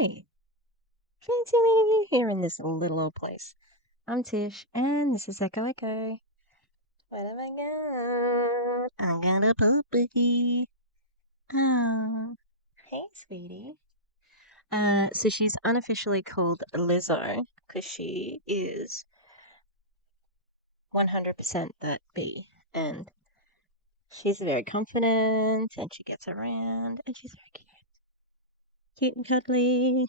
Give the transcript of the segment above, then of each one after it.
Hi, fancy meeting you here in this little old place. I'm Tish, and this is Echo Echo. What have I got? I got a puppy. Oh, hey, sweetie. So she's unofficially called Lizzo because she is 100% that bee, and she's very confident, and she gets around, and she's very cute and cuddly.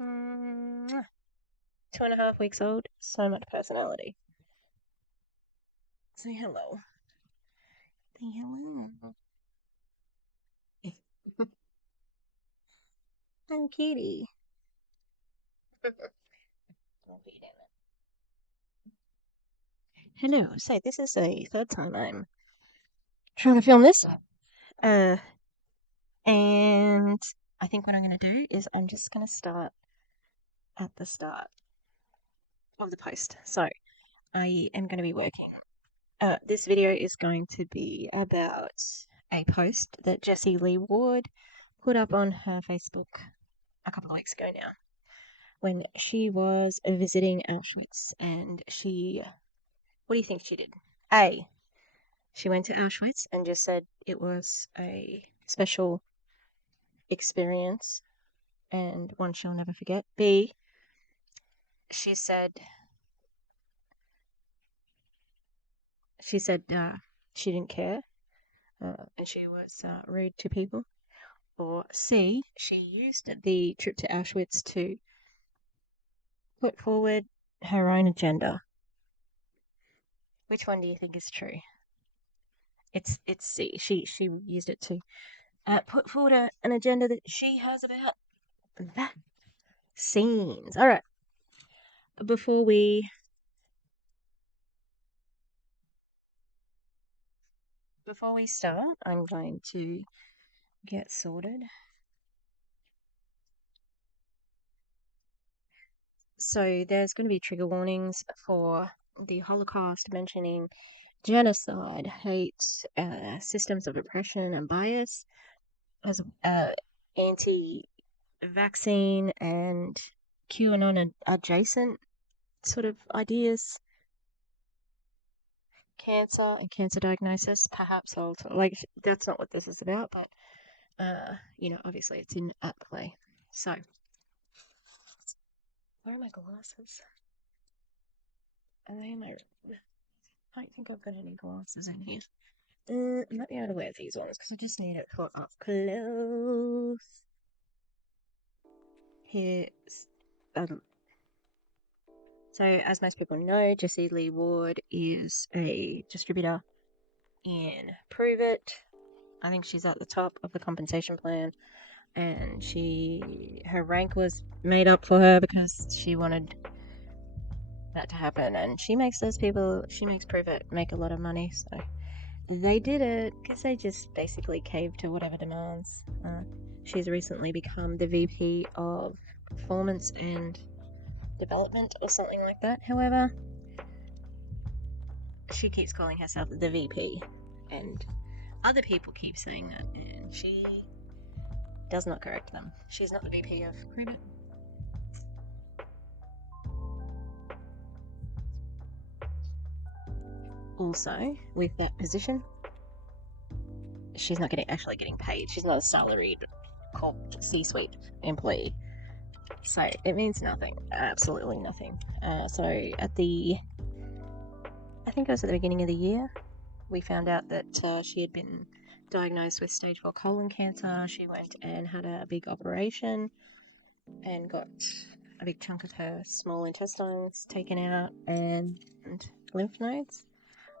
2.5 weeks old, so much personality. Say hello. Say hello. I'm Kitty. Hello. So this is the third time I'm trying to film this. And I think what I'm going to do is I'm just going to start at the start of the post. So I am going to be working. This video is going to be about a post that Jessie Lee Ward put up on her Facebook a couple of weeks ago now, when she was visiting Auschwitz, and what do you think she did? A, she went to Auschwitz and just said it was a special experience and one she'll never forget. B, she said she didn't care, and she was rude to people. Or C, she used the trip to Auschwitz to put forward her own agenda. Which one do you think is true? It's C. She used it to put forward an agenda that she has about vaccines. All right. Before we start, I'm going to get sorted. So there's going to be trigger warnings for the Holocaust, mentioning genocide, hate, systems of oppression and bias, as anti-vaccine and QAnon adjacent sort of ideas, cancer and cancer diagnosis. Perhaps that's not what this is about, but obviously it's at play. So, where are my glasses? Are they in my room? I don't think I've got any glasses in here. I might be able to wear these ones because I just need it for up close. Here's So, as most people know, Jessie Lee Ward is a distributor in Prove It. I think she's at the top of the compensation plan, and her rank was made up for her because she wanted that to happen, and she makes Prove It make a lot of money, so they did it because they just basically caved to whatever demands. She's recently become the VP of Performance and Development or something like that. However, she keeps calling herself the VP, and other people keep saying that, and she does not correct them. She's not the VP of Prove It. Also, with that position, she's not actually getting paid. She's not a salaried C-suite employee. So it means nothing. Absolutely nothing. So I think it was at the beginning of the year, we found out that she had been diagnosed with stage 4 colon cancer. She went and had a big operation and got a big chunk of her small intestines taken out and lymph nodes.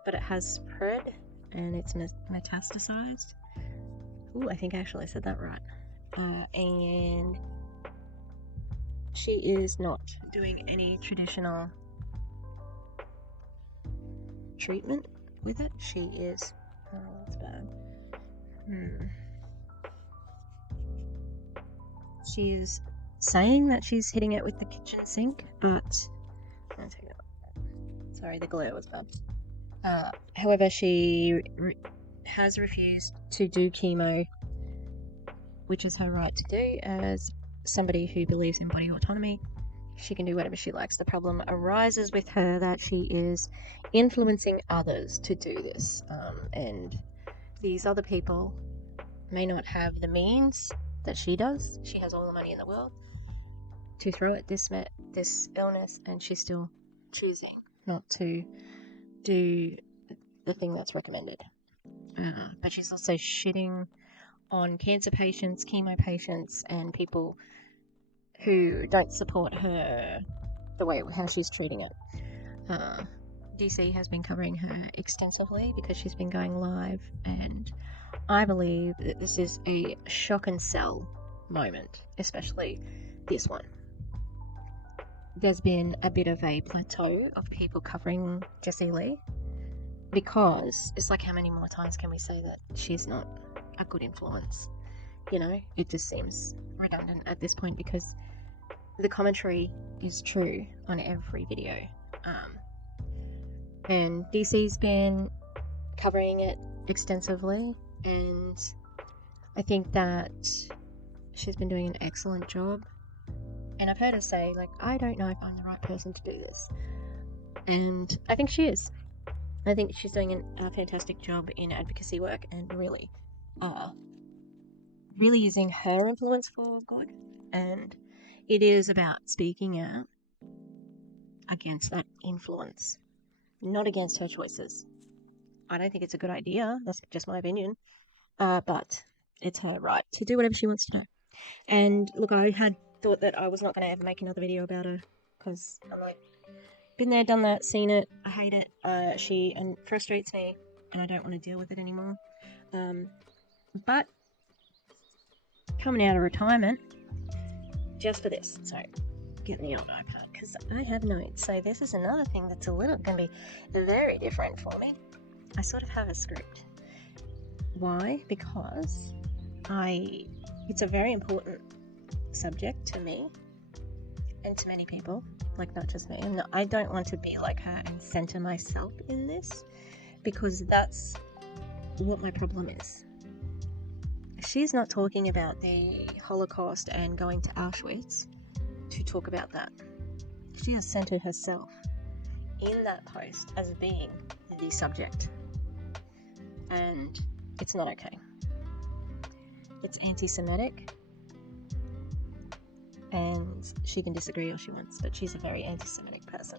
But it has spread and it's metastasized. Ooh, I think I actually said that right. And she is not doing any traditional treatment with it. She is... oh, that's bad. She is saying that she's hitting it with the kitchen sink, but... I'll take that. Sorry, the glare was bad. However, she has refused to do chemo, which is her right to do, as somebody who believes in body autonomy. She can do whatever she likes. The problem arises with her that she is influencing others to do this. And these other people may not have the means that she does. She has all the money in the world to throw at this illness, and she's still choosing not to do the thing that's recommended. But she's also shitting on cancer patients, chemo patients, and people who don't support her the way how she's treating it. DC has been covering her extensively because she's been going live, and I believe that this is a shock and sell moment, especially this one. There's been a bit of a plateau of people covering Jessie Lee, because it's like, how many more times can we say that she's not a good influence? You know, it just seems redundant at this point, because the commentary is true on every video. And DC's been covering it extensively, and I think that she's been doing an excellent job. And I've heard her say, like, I don't know if I'm the right person to do this. And I think she is. I think she's doing a fantastic job in advocacy work, and really using her influence for good. And it is about speaking out against that influence, not against her choices. I don't think it's a good idea. That's just my opinion. But it's her right to do whatever she wants to do. And look, I had thought that I was not going to ever make another video about her, because I'm like, been there, done that, seen it. I hate it. She frustrates me, and I don't want to deal with it anymore. But coming out of retirement, just for this, so get the old iPad, because I have notes. So this is another thing that's going to be very different for me. I sort of have a script. Why? Because it's a very important subject to me and to many people, like not just me. I don't want to be like her and center myself in this, because that's what my problem is. She's not talking about the Holocaust and going to Auschwitz to talk about that. She has centered herself in that post as being the subject, and it's not okay. It's anti-Semitic, and she can disagree all she wants, but she's a very anti-Semitic person.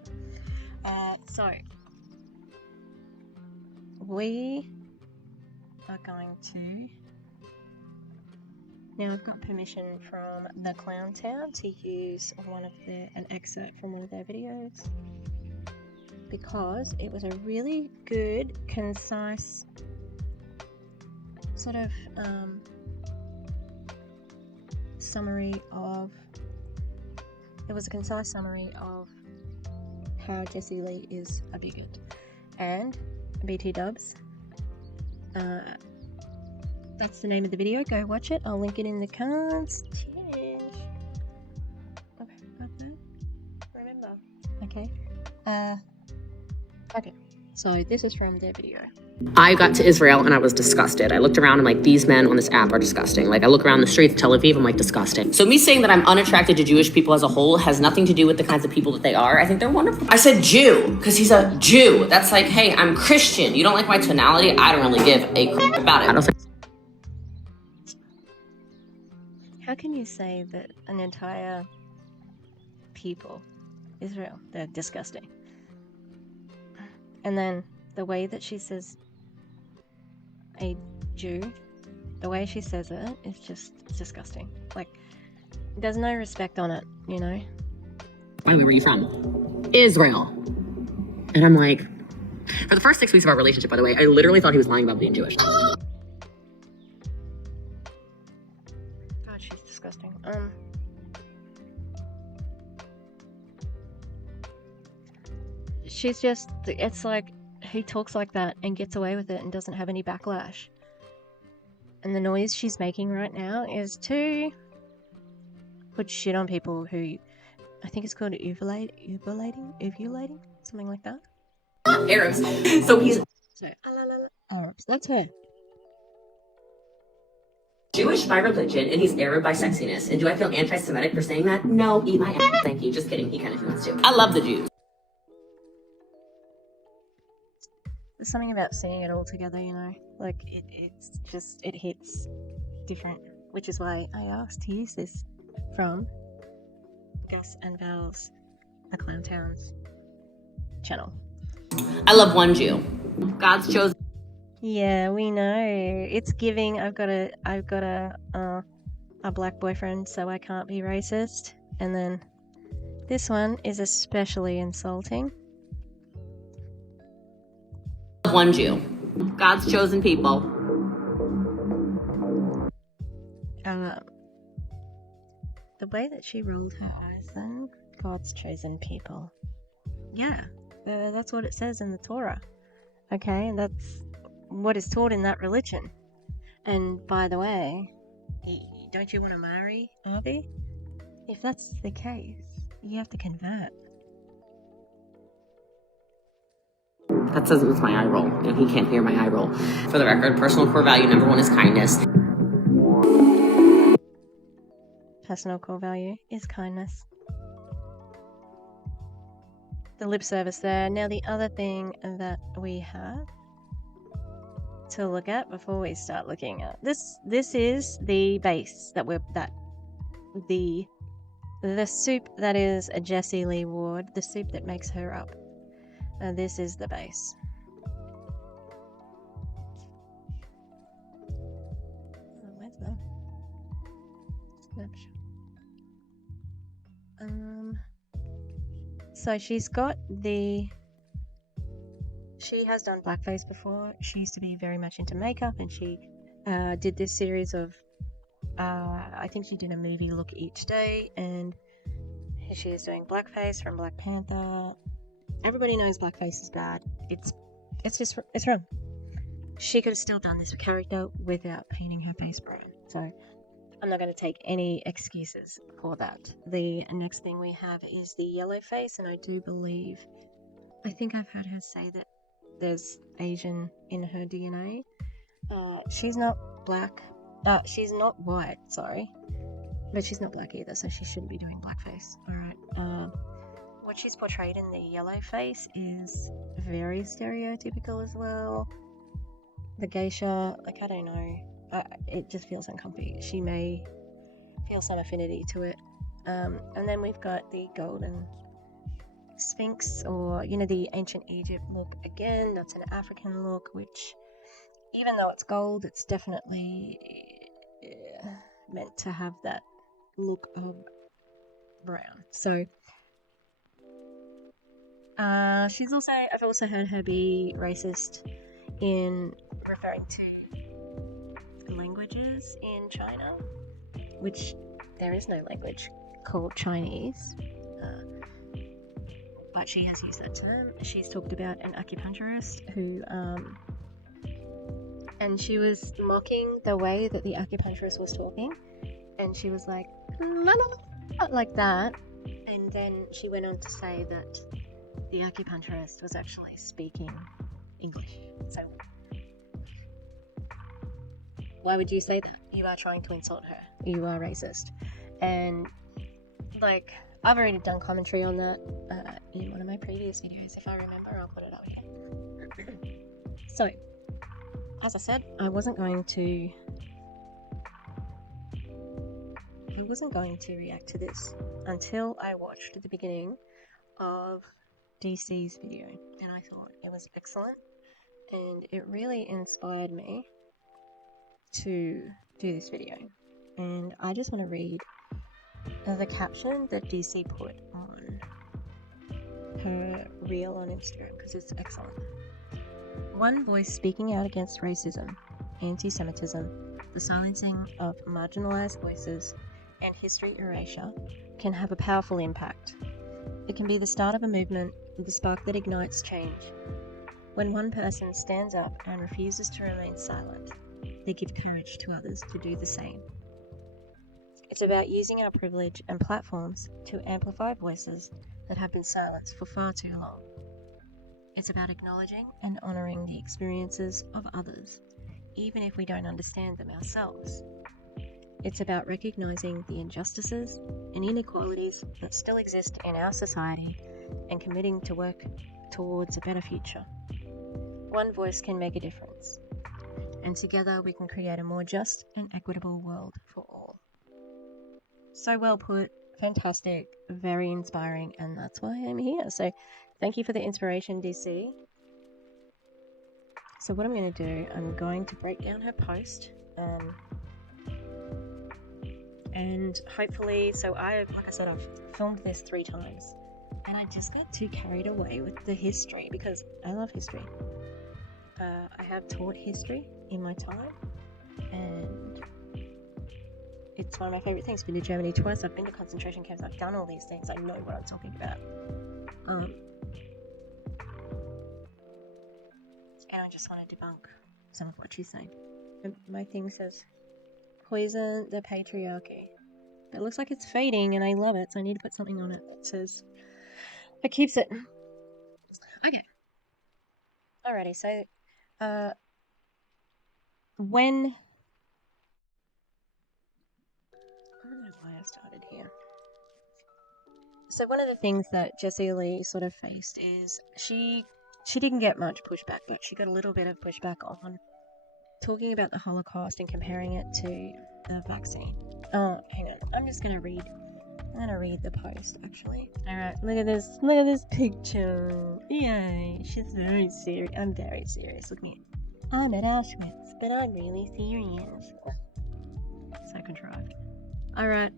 So we are going to... Now I've got permission from the Clown Town to use an excerpt from one of their videos, because it was a really good, concise sort of summary of how Jessie Lee is a bigot. And BT dubs, that's the name of the video. Go watch it. I'll link it in the cards. Change. Okay. Remember. Okay. Okay. So this is from their video. I got to Israel and I was disgusted. I looked around and like, these men on this app are disgusting. Like I look around the streets of Tel Aviv, I'm like, disgusting. So me saying that I'm unattracted to Jewish people as a whole has nothing to do with the kinds of people that they are. I think they're wonderful. I said Jew because he's a Jew. That's like, hey, I'm Christian. You don't like my tonality? I don't really give a crap about it. I don't think. How can you say that an entire people, Israel, they're disgusting? And then the way that she says a Jew, the way she says it is just disgusting. Like, there's no respect on it, you know? By the way, where are you from? Israel. And I'm like, for the first 6 weeks of our relationship, by the way, I literally thought he was lying about being Jewish. God, she's disgusting. She's just, it's like, he talks like that and gets away with it and doesn't have any backlash. And the noise she's making right now is to put shit on people who, I think it's called ovulating, something like that. Arabs. So he's... Arabs, that's her. Jewish by religion, and he's Arab by sexiness. And do I feel anti-Semitic for saying that? No, eat my ass. Thank you. Just kidding. He kind of wants to. I love the Jews. There's something about seeing it all together, you know? Like, it hits different, which is why I asked to use this from Gus and Val's The Clown Towns channel. I love one Jew. God's chosen. Yeah, we know. It's giving. I've got a black boyfriend, so I can't be racist. And then this one is especially insulting. One Jew. God's chosen people. The way that she rolled her eyes then, God's chosen people. Yeah, that's what it says in the Torah. Okay, and that's what is taught in that religion. And by the way, don't you want to marry Arby? If that's the case, you have to convert. That says it was my eye roll, and he can't hear my eye roll. For the record, personal core value number 1 is kindness. Personal core value is kindness. The lip service there. Now the other thing that we have to look at before we start looking at this is the base the soup that is a Jessie Lee Ward, the soup that makes her up. This is the base. Where's that? Snapshot. So she has done blackface before. She used to be very much into makeup, and she did this series of I think she did a movie look each day, and she is doing blackface from Black Panther. Everybody knows blackface is bad. It's wrong. She could have still done this character without painting her face brown. So I'm not going to take any excuses for that. The next thing we have is the yellow face, and I think I've heard her say that there's Asian in her DNA. She's not black. She's not white, sorry. But she's not black either, so she shouldn't be doing blackface. Alright. What she's portrayed in the yellow face is very stereotypical as well. The geisha, I don't know. It just feels uncomfy. She may feel some affinity to it. And then we've got the golden sphinx, or the ancient Egypt look. Again, that's an African look, which even though it's gold, it's definitely meant to have that look of brown. So I've also heard her be racist in referring to languages in China, which there is no language called Chinese, but she has used that term. She's talked about an acupuncturist who, and she was mocking the way that the acupuncturist was talking, and she was like, like that, and then she went on to say that the acupuncturist was actually speaking English. So why would you say that? You are trying to insult her. You are racist. And I've already done commentary on that in one of my previous videos. If I remember, I'll put it up here. So, as I said, I wasn't going to react to this until I watched the beginning of DC's video, and I thought it was excellent, and it really inspired me to do this video. And I just want to read the caption that DC put on her reel on Instagram, because it's excellent. One voice speaking out against racism, anti-Semitism, the silencing of marginalized voices, and history erasure can have a powerful impact. It can be the start of a movement, the spark that ignites change. When one person stands up and refuses to remain silent, they give courage to others to do the same. It's about using our privilege and platforms to amplify voices that have been silenced for far too long. It's about acknowledging and honouring the experiences of others, even if we don't understand them ourselves. It's about recognizing the injustices and inequalities that still exist in our society and committing to work towards a better future. One voice can make a difference, and together we can create a more just and equitable world for all. So well put, fantastic, very inspiring, and that's why I'm here. So thank you for the inspiration, DC. So what I'm going to do, I'm going to break down her post, and hopefully, so like I said, I've filmed this 3 times, and I just got too carried away with the history because I love history. I have taught history in my time, and it's one of my favourite things. I've been to Germany twice, I've been to concentration camps, I've done all these things, I know what I'm talking about. And I just want to debunk some of what she's saying. My thing says, poison the patriarchy. It looks like it's fading and I love it, so I need to put something on it that says, it keeps it. Okay. Alrighty, so, when, I don't know why I started here. So one of the things that Jessie Lee sort of faced is she didn't get much pushback, but she got a little bit of pushback on talking about the Holocaust and comparing it to the vaccine. Oh, hang on. I'm gonna read the post, actually. Alright, look at this picture. Yay, she's very serious. I'm very serious. Look at me. I'm at Auschwitz, but I'm really serious. So contrived. Alright.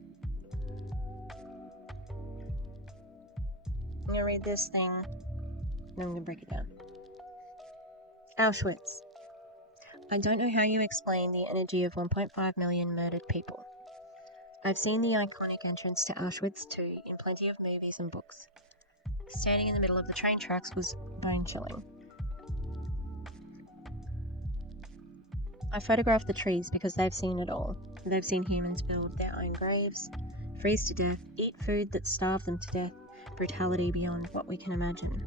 I'm gonna read this thing, and I'm gonna break it down. Auschwitz. I don't know how you explain the energy of 1.5 million murdered people. I've seen the iconic entrance to Auschwitz too in plenty of movies and books. Standing in the middle of the train tracks was bone-chilling. I photographed the trees because they've seen it all. They've seen humans build their own graves, freeze to death, eat food that starved them to death, brutality beyond what we can imagine.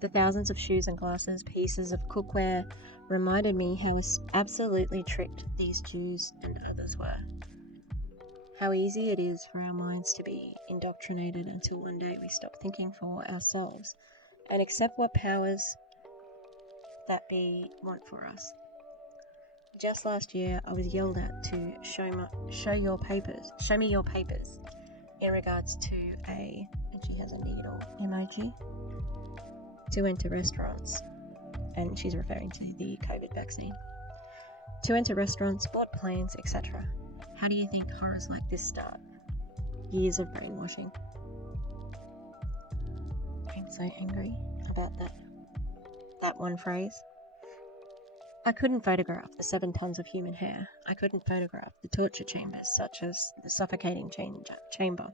The thousands of shoes and glasses, pieces of cookware, reminded me how absolutely tricked these Jews and others were. How easy it is for our minds to be indoctrinated until one day we stop thinking for ourselves and accept what powers that be want for us. Just last year, I was yelled at to show me your papers in regards to and she has a needle emoji, to enter restaurants, and she's referring to the COVID vaccine. To enter restaurants, board planes, etc. How do you think horrors like this start? Years of brainwashing. I'm so angry about that one phrase. I couldn't photograph the 7 tons of human hair. I couldn't photograph the torture chambers, such as the suffocating chamber.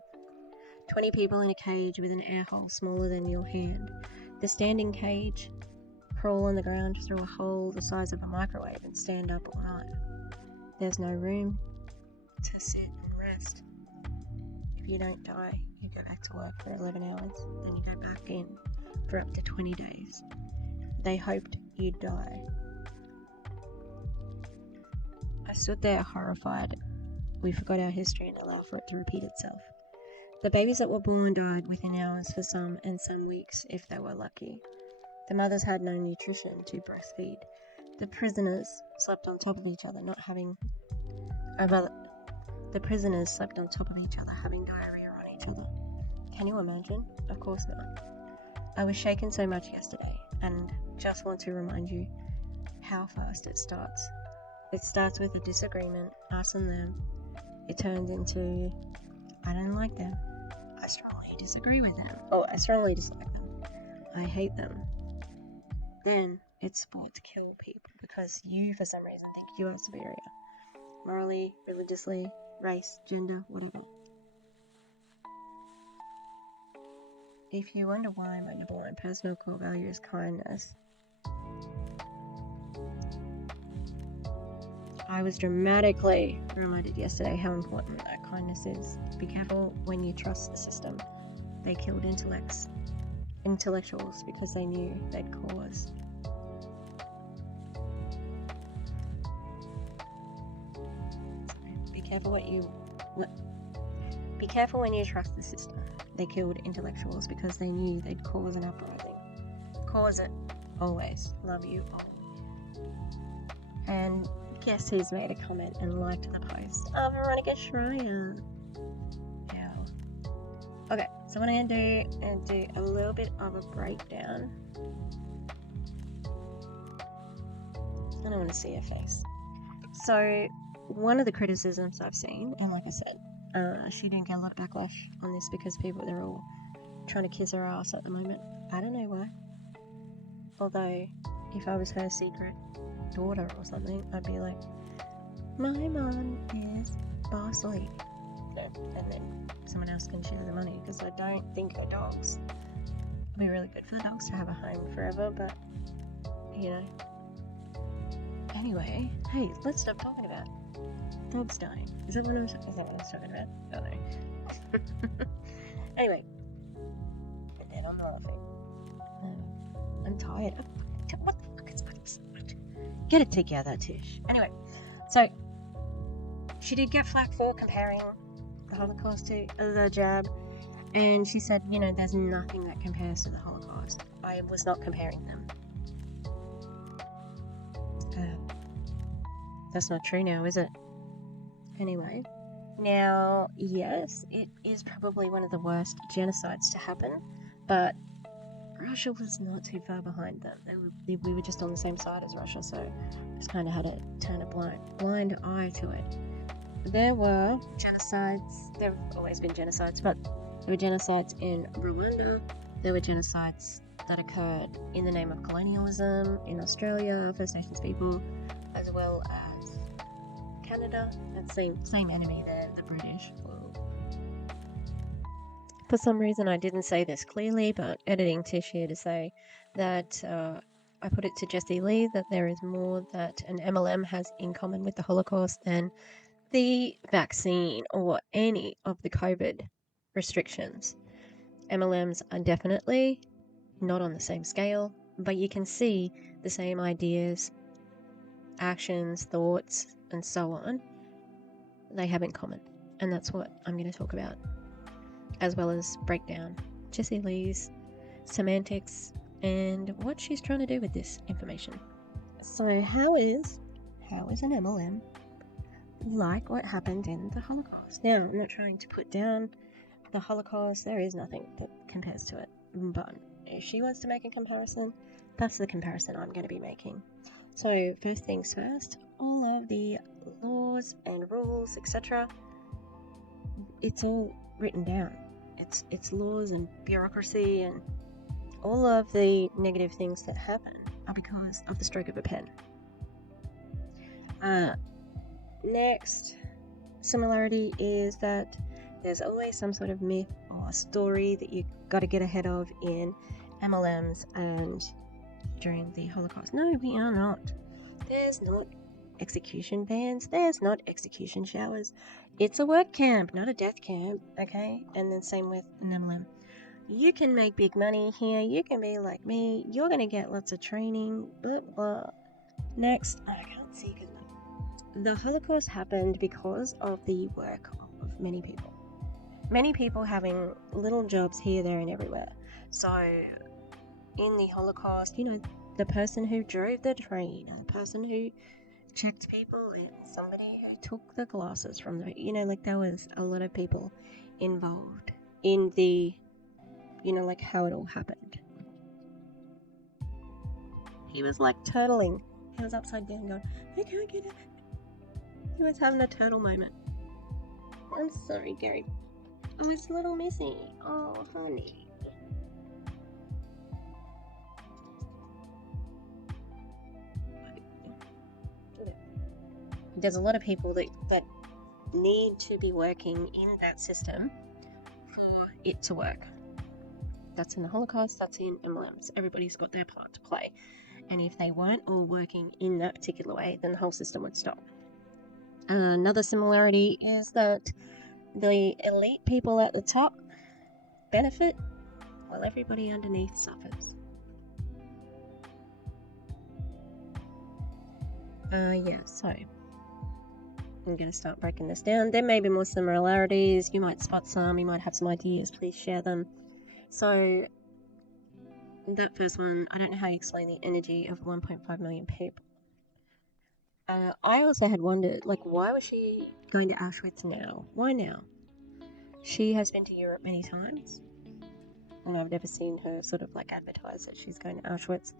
20 people in a cage with an air hole smaller than your hand. The standing cage, crawl on the ground through a hole the size of a microwave and stand up all night. There's no room to sit and rest. If you don't die, you go back to work for 11 hours, then you go back in for up to 20 days. They hoped you'd die. I stood there horrified. We forgot our history and allowed for it to repeat itself. The babies that were born died within hours for some, and some weeks if they were lucky. The mothers had no nutrition to breastfeed. The prisoners slept on top of each other, the prisoners slept on top of each other, having diarrhea on each other. Can you imagine? Of course not. I was shaken so much yesterday, and just want to remind you how fast it starts. It starts with a disagreement, us and them. It turns into, I don't like them. I strongly disagree with them. Oh, I strongly dislike them. I hate them. Then it's sport to kill people because you, for some reason, think you are superior. Morally, religiously, race, gender, whatever. If you wonder why my number one personal core value is kindness, I was dramatically reminded yesterday how important that kindness is. Be careful when you trust the system. They killed intellectuals because they knew they'd cause. Be careful be careful when you trust the system. They killed intellectuals because they knew they'd cause an uprising. Cause it. Always. Love you all. And guess who's made a comment and liked the post? Veronica Schreier. Yeah. Okay, so what I'm going to do is do a little bit of a breakdown. I don't want to see her face. So, one of the criticisms I've seen, and like I said, she didn't get a lot of backlash on this because they're all trying to kiss her ass at the moment. I don't know why. Although, if I was her secret daughter or something, I'd be like, my mom is boss lady. And then someone else can share the money, because I don't think her dogs would be really good for the dogs to have a home forever, but, you know. Anyway, hey, let's stop talking about dogs dying. Is that what I was talking about? I don't know. Anyway, and then I'm laughing. I'm tired. What the fuck is what? Get it together, Tish. Anyway, so she did get flack for comparing the Holocaust to the jab, and she said, you know, there's nothing that compares to the Holocaust. I was not comparing them. That's not true now, is it? Anyway, now, yes, it is probably one of the worst genocides to happen, but Russia was not too far behind them. We were just on the same side as Russia, so just kind of had to turn a blind eye to it. There were genocides. There have always been genocides, but there were genocides in Rwanda. There were genocides that occurred in the name of colonialism in Australia, First Nations people, as well as Canada. That same enemy there, the British. For some reason, I didn't say this clearly, but editing Tish here to say that I put it to Jessie Lee that there is more that an MLM has in common with the Holocaust than the vaccine or any of the COVID restrictions. MLMs are definitely not on the same scale, but you can see the same ideas, actions, thoughts, and so on they have in common. And that's what I'm going to talk about, as well as break down Jessie Lee's semantics and what she's trying to do with this information. So how is an MLM like what happened in the Holocaust? Now, I'm not trying to put down the Holocaust. There is nothing that compares to it. But if she wants to make a comparison, that's the comparison I'm going to be making. So first things first, all of the laws and rules, etc., it's all written down. It's laws and bureaucracy, and all of the negative things that happen are because of the stroke of a pen. Next similarity is that there's always some sort of myth or story that you got to get ahead of in MLMs and during the Holocaust. No, we are not. There's not execution bans. There's not execution showers. It's a work camp, not a death camp, okay? And then same with an MLM. You can make big money here. You can be like me. You're going to get lots of training, blah, blah. Next, I can't see because the Holocaust happened because of the work of many people. Many people having little jobs here, there, and everywhere. So, in the Holocaust, you know, the person who drove the train, the person who checked people in, somebody who took the glasses from the, you know, like there was a lot of people involved in the, you know, like how it all happened. He was like turtling. He was upside down going, I can't get it. He was having a turtle moment. I'm sorry, Gary. Oh, it's little Missy. Oh, honey. There's a lot of people that need to be working in that system for it to work. That's in the Holocaust, that's in MLMs. Everybody's got their part to play. And if they weren't all working in that particular way, then the whole system would stop. Another similarity is that the elite people at the top benefit while everybody underneath suffers. So I'm going to start breaking this down. There may be more similarities. You might spot some. You might have some ideas. Please share them. So, that first one, I don't know how you explain the energy of 1.5 million people. I also had wondered, like, why was she going to Auschwitz now? Why now? She has been to Europe many times, and I've never seen her sort of like advertise that she's going to Auschwitz.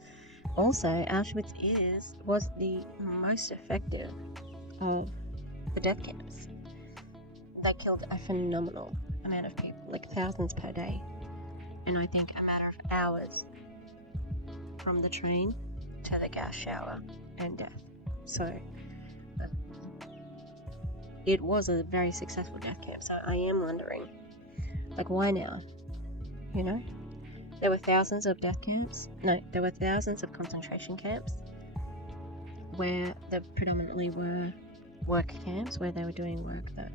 Also, Auschwitz was the most effective of the death camps. They killed a phenomenal amount of people, like thousands per day, and I think a matter of hours from the train to the gas shower and death. So it was a very successful death camp. So I am wondering, like, why now? You know, there were thousands of death camps. No, there were thousands of concentration camps where there predominantly were work camps where they were doing work that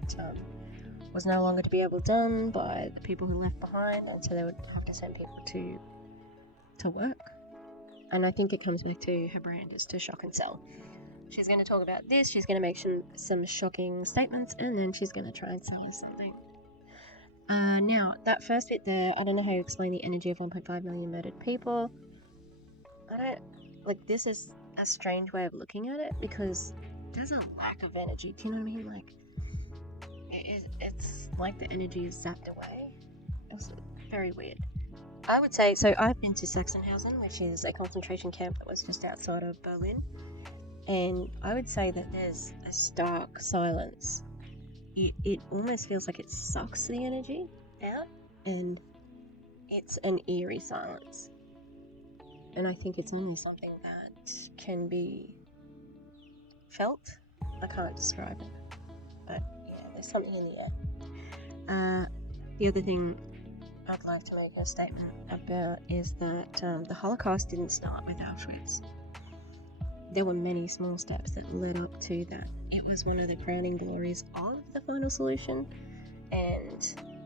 was no longer to be able done by the people who left behind, and so they would have to send people to work. And I think it comes back to her brand is to shock and sell. She's going to talk about this, she's going to make some shocking statements, and then she's going to try and sell us something. Now, that first bit there, I don't know how you explain the energy of 1.5 million murdered people. This is a strange way of looking at it, because there's a lack of energy, do you know what I mean? Like, it's like the energy is zapped away. It's very weird. I would say, so I've been to Sachsenhausen, which is a concentration camp that was just outside of Berlin, and I would say that there's a stark silence. It almost feels like it sucks the energy out, and it's an eerie silence. And I think it's only something that can be felt. I can't describe it, but yeah, there's something in the air. The other thing I'd like to make a statement about is that the Holocaust didn't start with Auschwitz. There were many small steps that led up to that. It was one of the crowning glories of the final solution,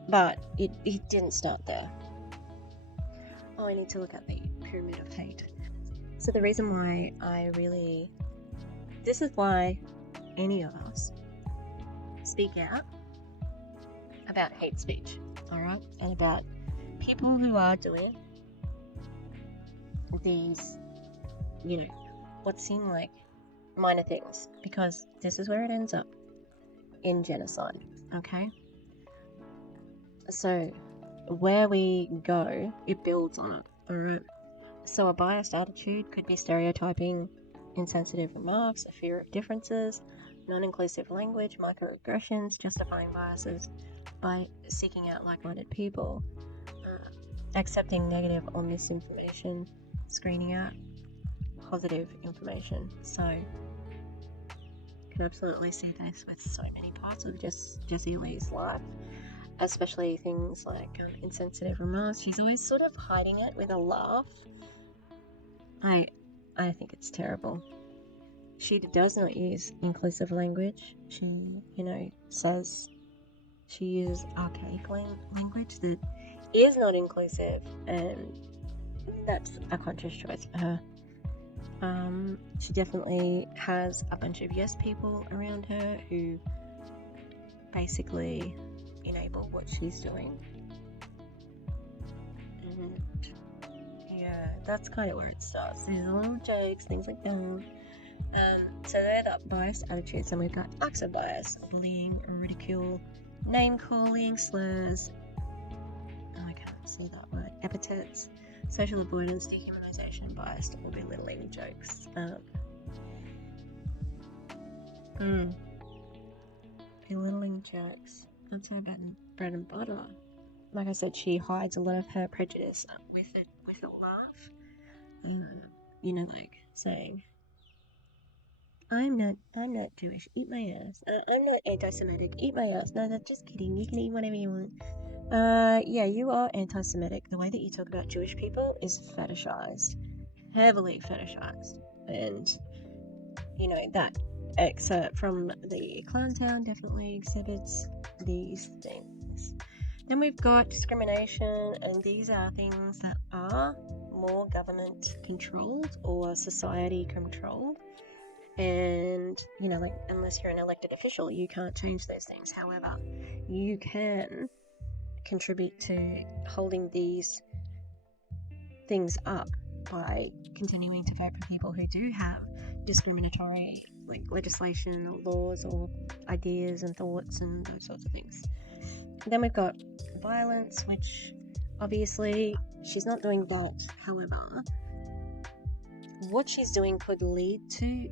but it didn't start there. Oh, I need to look at the pyramid of hate. So the reason why this is why any of us speak out about hate speech, alright? And about people who are doing these, what seem like minor things, because this is where it ends up, in genocide, okay? So where we go, it builds on it, alright? So a biased attitude could be stereotyping, insensitive remarks, a fear of differences, non-inclusive language, microaggressions, justifying biases by seeking out like-minded people, accepting negative or misinformation, screening out positive information. So you can absolutely see this with so many parts of Jessie Lee's life, especially things like insensitive remarks. She's always sort of hiding it with a laugh. I think it's terrible. She does not use inclusive language. She, says she uses archaic language that is not inclusive, and that's a conscious choice for her. She definitely has a bunch of yes people around her who basically enable what she's doing. And yeah, that's kind of where it starts. There's little jokes, things like that. So they're the biased attitudes, and we've got acts of bias, bullying, ridicule, name calling, slurs. Oh, I can't say that word. Epithets, social avoidance, dehumanization, biased or belittling jokes. Belittling jokes. That's her bread and butter. Like I said, she hides a lot of her prejudice with a laugh. Like saying, I'm not Jewish, eat my ass. I'm not anti-Semitic, eat my ass. No, that's just kidding. You can eat whatever you want. Yeah, you are anti-Semitic. The way that you talk about Jewish people is fetishized. Heavily fetishized. And, that excerpt from the Clown Town definitely exhibits these things. Then we've got discrimination, and these are things that are more government controlled or society controlled. And, you know, like, unless you're an elected official, you can't change those things. However, you can contribute to holding these things up by continuing to vote for people who do have discriminatory, like, legislation or laws or ideas and thoughts and those sorts of things. Then we've got violence, which obviously she's not doing that. However, what she's doing could lead to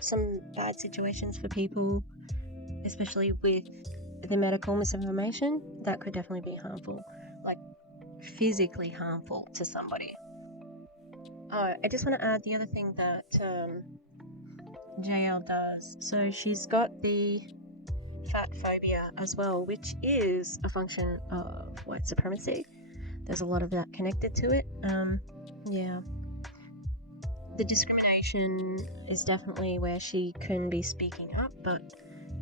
some bad situations for people, especially with the medical misinformation. That could definitely be harmful, like physically harmful to somebody. Oh, I just want to add the other thing that JL does. So she's got the fat phobia as well, which is a function of white supremacy. There's a lot of that connected to it. Yeah. The discrimination is definitely where she can be speaking up, but,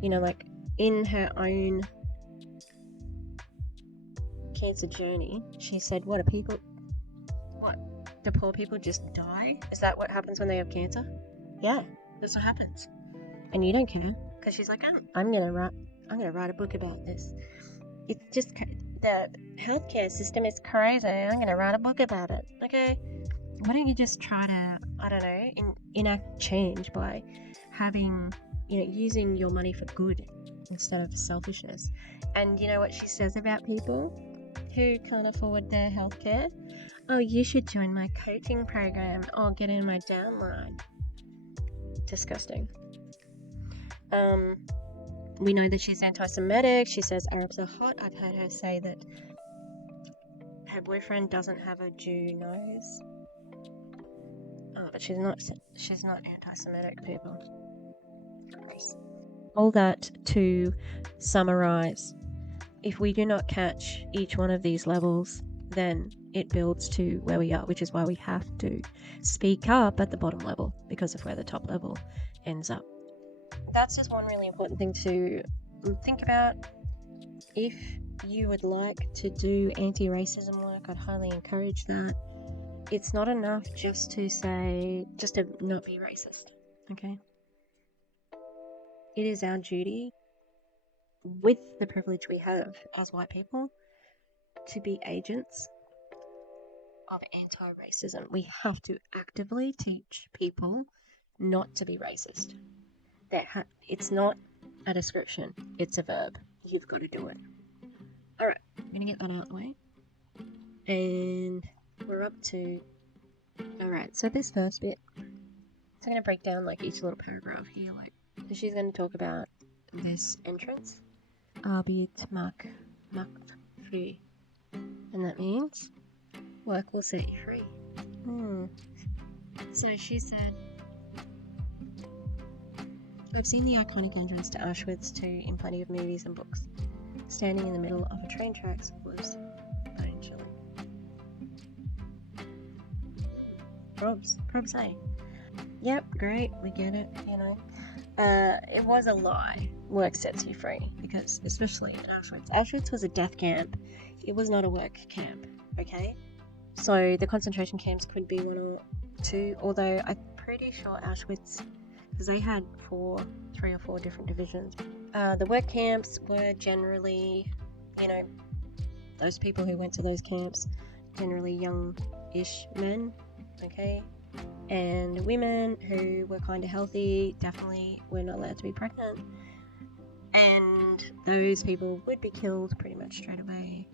you know, like, in her own cancer journey, she said, what, do poor people just die? Is that what happens when they have cancer? Yeah, that's what happens. And you don't care, because she's like, I'm gonna write a book about this. It's just, the healthcare system is crazy. I'm gonna write a book about it. Okay, why don't you just try to, I don't know, enact change by having, you know, using your money for good instead of selfishness. And you know what she says about people who can't afford their healthcare? Oh, you should join my coaching program or get in my downline. Disgusting. We know that she's anti-Semitic. She says Arabs are hot. I've heard her say that her boyfriend doesn't have a Jew nose. Oh, but she's not anti-Semitic, people. Gross. All that to summarize. If we do not catch each one of these levels, then it builds to where we are, which is why we have to speak up at the bottom level, because of where the top level ends up. That's just one really important thing to think about. If you would like to do anti-racism work, I'd highly encourage that. It's not enough just to not be racist, okay? It is our duty, with the privilege we have as white people, to be agents of anti-racism. We have to actively teach people not to be racist. It's not a description, it's a verb. You've got to do it. Alright, I'm going to get that out of the way. And we're up to... Alright, so this first bit, so I'm going to break down like each little paragraph here. Like, so she's going to talk about this entrance. Arbeit macht free. And that means work will set you free. So she said, I've seen the iconic entrance to Auschwitz too in plenty of movies and books. Standing in the middle of a train tracks was bone-chilling. Probs, eh? Yep, great, we get it, you know. It was a lie. Work sets you free, because especially in Auschwitz was a death camp. It was not a work camp, okay? So the concentration camps could be one or two, although I'm pretty sure Auschwitz, because they had 3 or 4 different divisions. The work camps were generally, you know, those people who went to those camps, generally young-ish men, okay? And women who were kind of healthy definitely were not allowed to be pregnant. And those people would be killed pretty much straight away.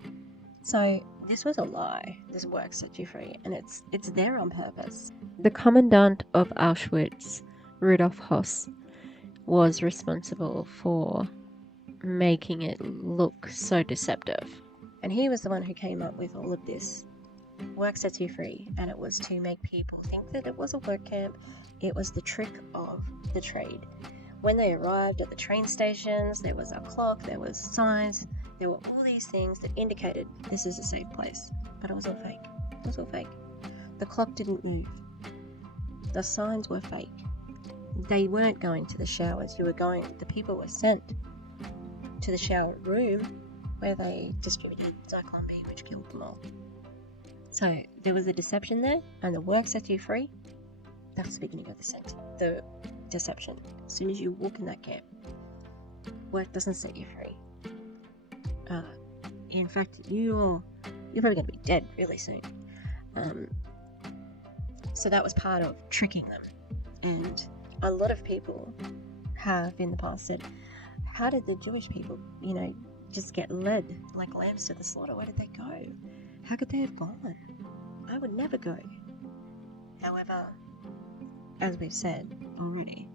So this was a lie. This work set you free, and it's there on purpose. The commandant of Auschwitz, Rudolf Höss, was responsible for making it look so deceptive. And he was the one who came up with all of this. Work sets you free, and it was to make people think that it was a work camp. It was the trick of the trade. When they arrived at the train stations, there was a clock, there was signs, there were all these things that indicated this is a safe place. But it was all fake. It was all fake. The clock didn't move. The signs were fake. They weren't going to the showers. The people were sent to the shower room where they distributed Zyklon B, which killed them all. So there was a deception there, and the work set you free. That's the beginning of the sentence. The deception. As soon as you walk in that camp, work doesn't set you free. In fact, you're probably going to be dead really soon. So that was part of tricking them. And a lot of people have in the past said, how did the Jewish people, just get led like lambs to the slaughter? Where did they go? How could they have gone? I would never go. However, as we've said already,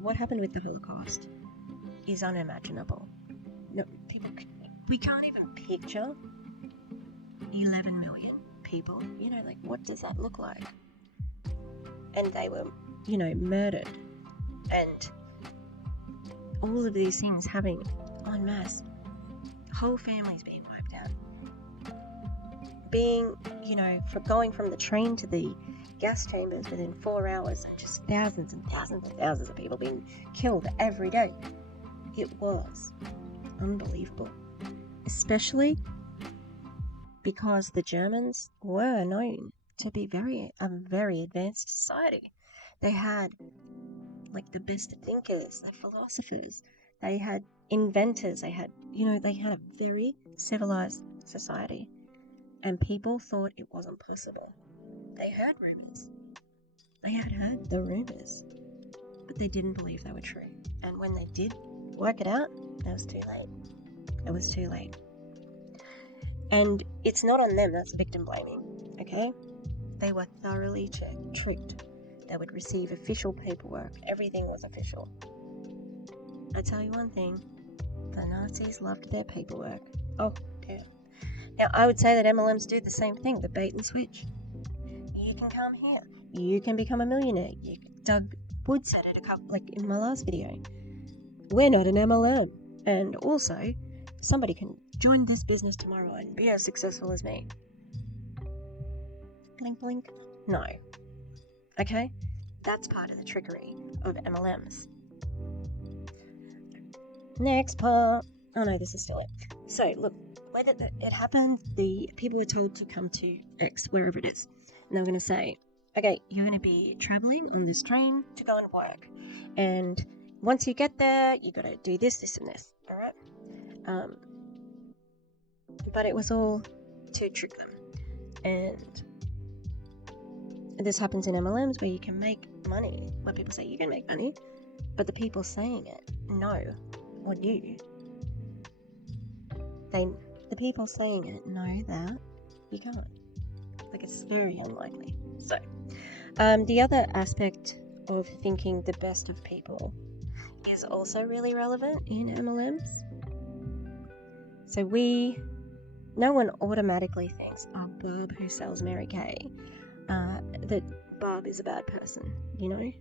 what happened with the Holocaust is unimaginable. No, we can't even picture 11 million people. What does that look like? And they were, murdered. And all of these things happening en masse. Whole families being wiped out. Being, going from the train to the gas chambers within 4 hours, and just thousands and thousands and thousands of people being killed every day. It was unbelievable. Especially because the Germans were known to be a very advanced society. They had the best thinkers, the philosophers, they had inventors, they had a very civilized society, and people thought it wasn't possible. They heard rumors. They had heard the rumors, but they didn't believe they were true. And when they did work it out, it was too late. It was too late. And it's not on them, that's victim blaming, okay? They were thoroughly tricked. They would receive official paperwork. Everything was official. I tell you one thing, the Nazis loved their paperwork. Oh, yeah. Now, I would say that MLMs do the same thing, the bait and switch. You can come here. You can become a millionaire. Doug Wood said it in my last video. We're not an MLM. And also, somebody can join this business tomorrow and be as successful as me. Blink, blink. No. Okay? That's part of the trickery of MLMs. Next part. Oh no, this is still it. So, look, when it happened, the people were told to come to X, wherever it is. And they were going to say, okay, you're going to be traveling on this train to go and work. And once you get there, you got to do this, this, and this. Alright? But it was all to trick them. And this happens in MLMs where you can make money. Where people say you can make money, but the people saying it know or do. The people saying it know that you can't. It's very unlikely. So, the other aspect of thinking the best of people is also really relevant in MLMs. So no one automatically thinks, oh, Bob who sells Mary Kay, that Bob is a bad person, You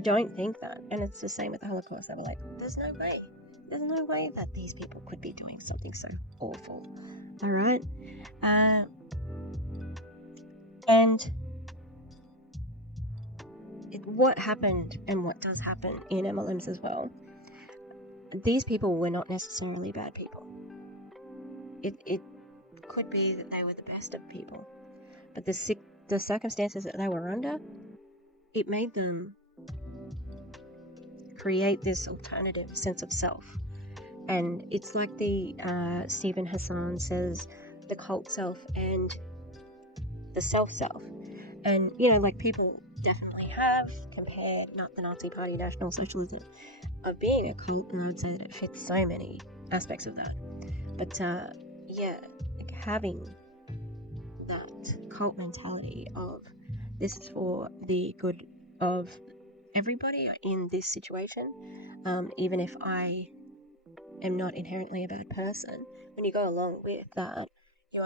don't think that. And it's the same with the Holocaust. They were like, there's no way. There's no way that these people could be doing something so awful. Alright? And what happened and what does happen in MLMs as well, these people were not necessarily bad people. It could be that they were the best of people. But the circumstances that they were under, it made them create this alternative sense of self. And it's like the Stephen Hassan says, the cult self and the self-self. And, people definitely have compared, not the Nazi Party, National Socialism, of being a cult, and I would say that it fits so many aspects of that. But, having that cult mentality of this is for the good of everybody in this situation, even if I am not inherently a bad person, when you go along with that, you're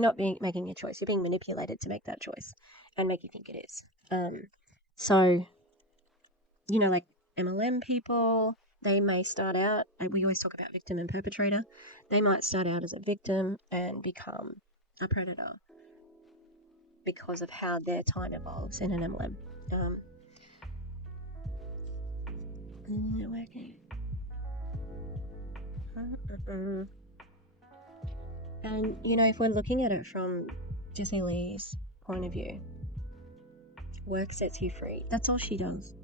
not making a choice, you're being manipulated to make that choice and make you think it is. So, like MLM people, they may start out, we always talk about victim and perpetrator, they might start out as a victim and become a predator because of how their time evolves in an MLM. Working. And if we're looking at it from Jessie Lee's point of view, Work sets you free. That's all she does.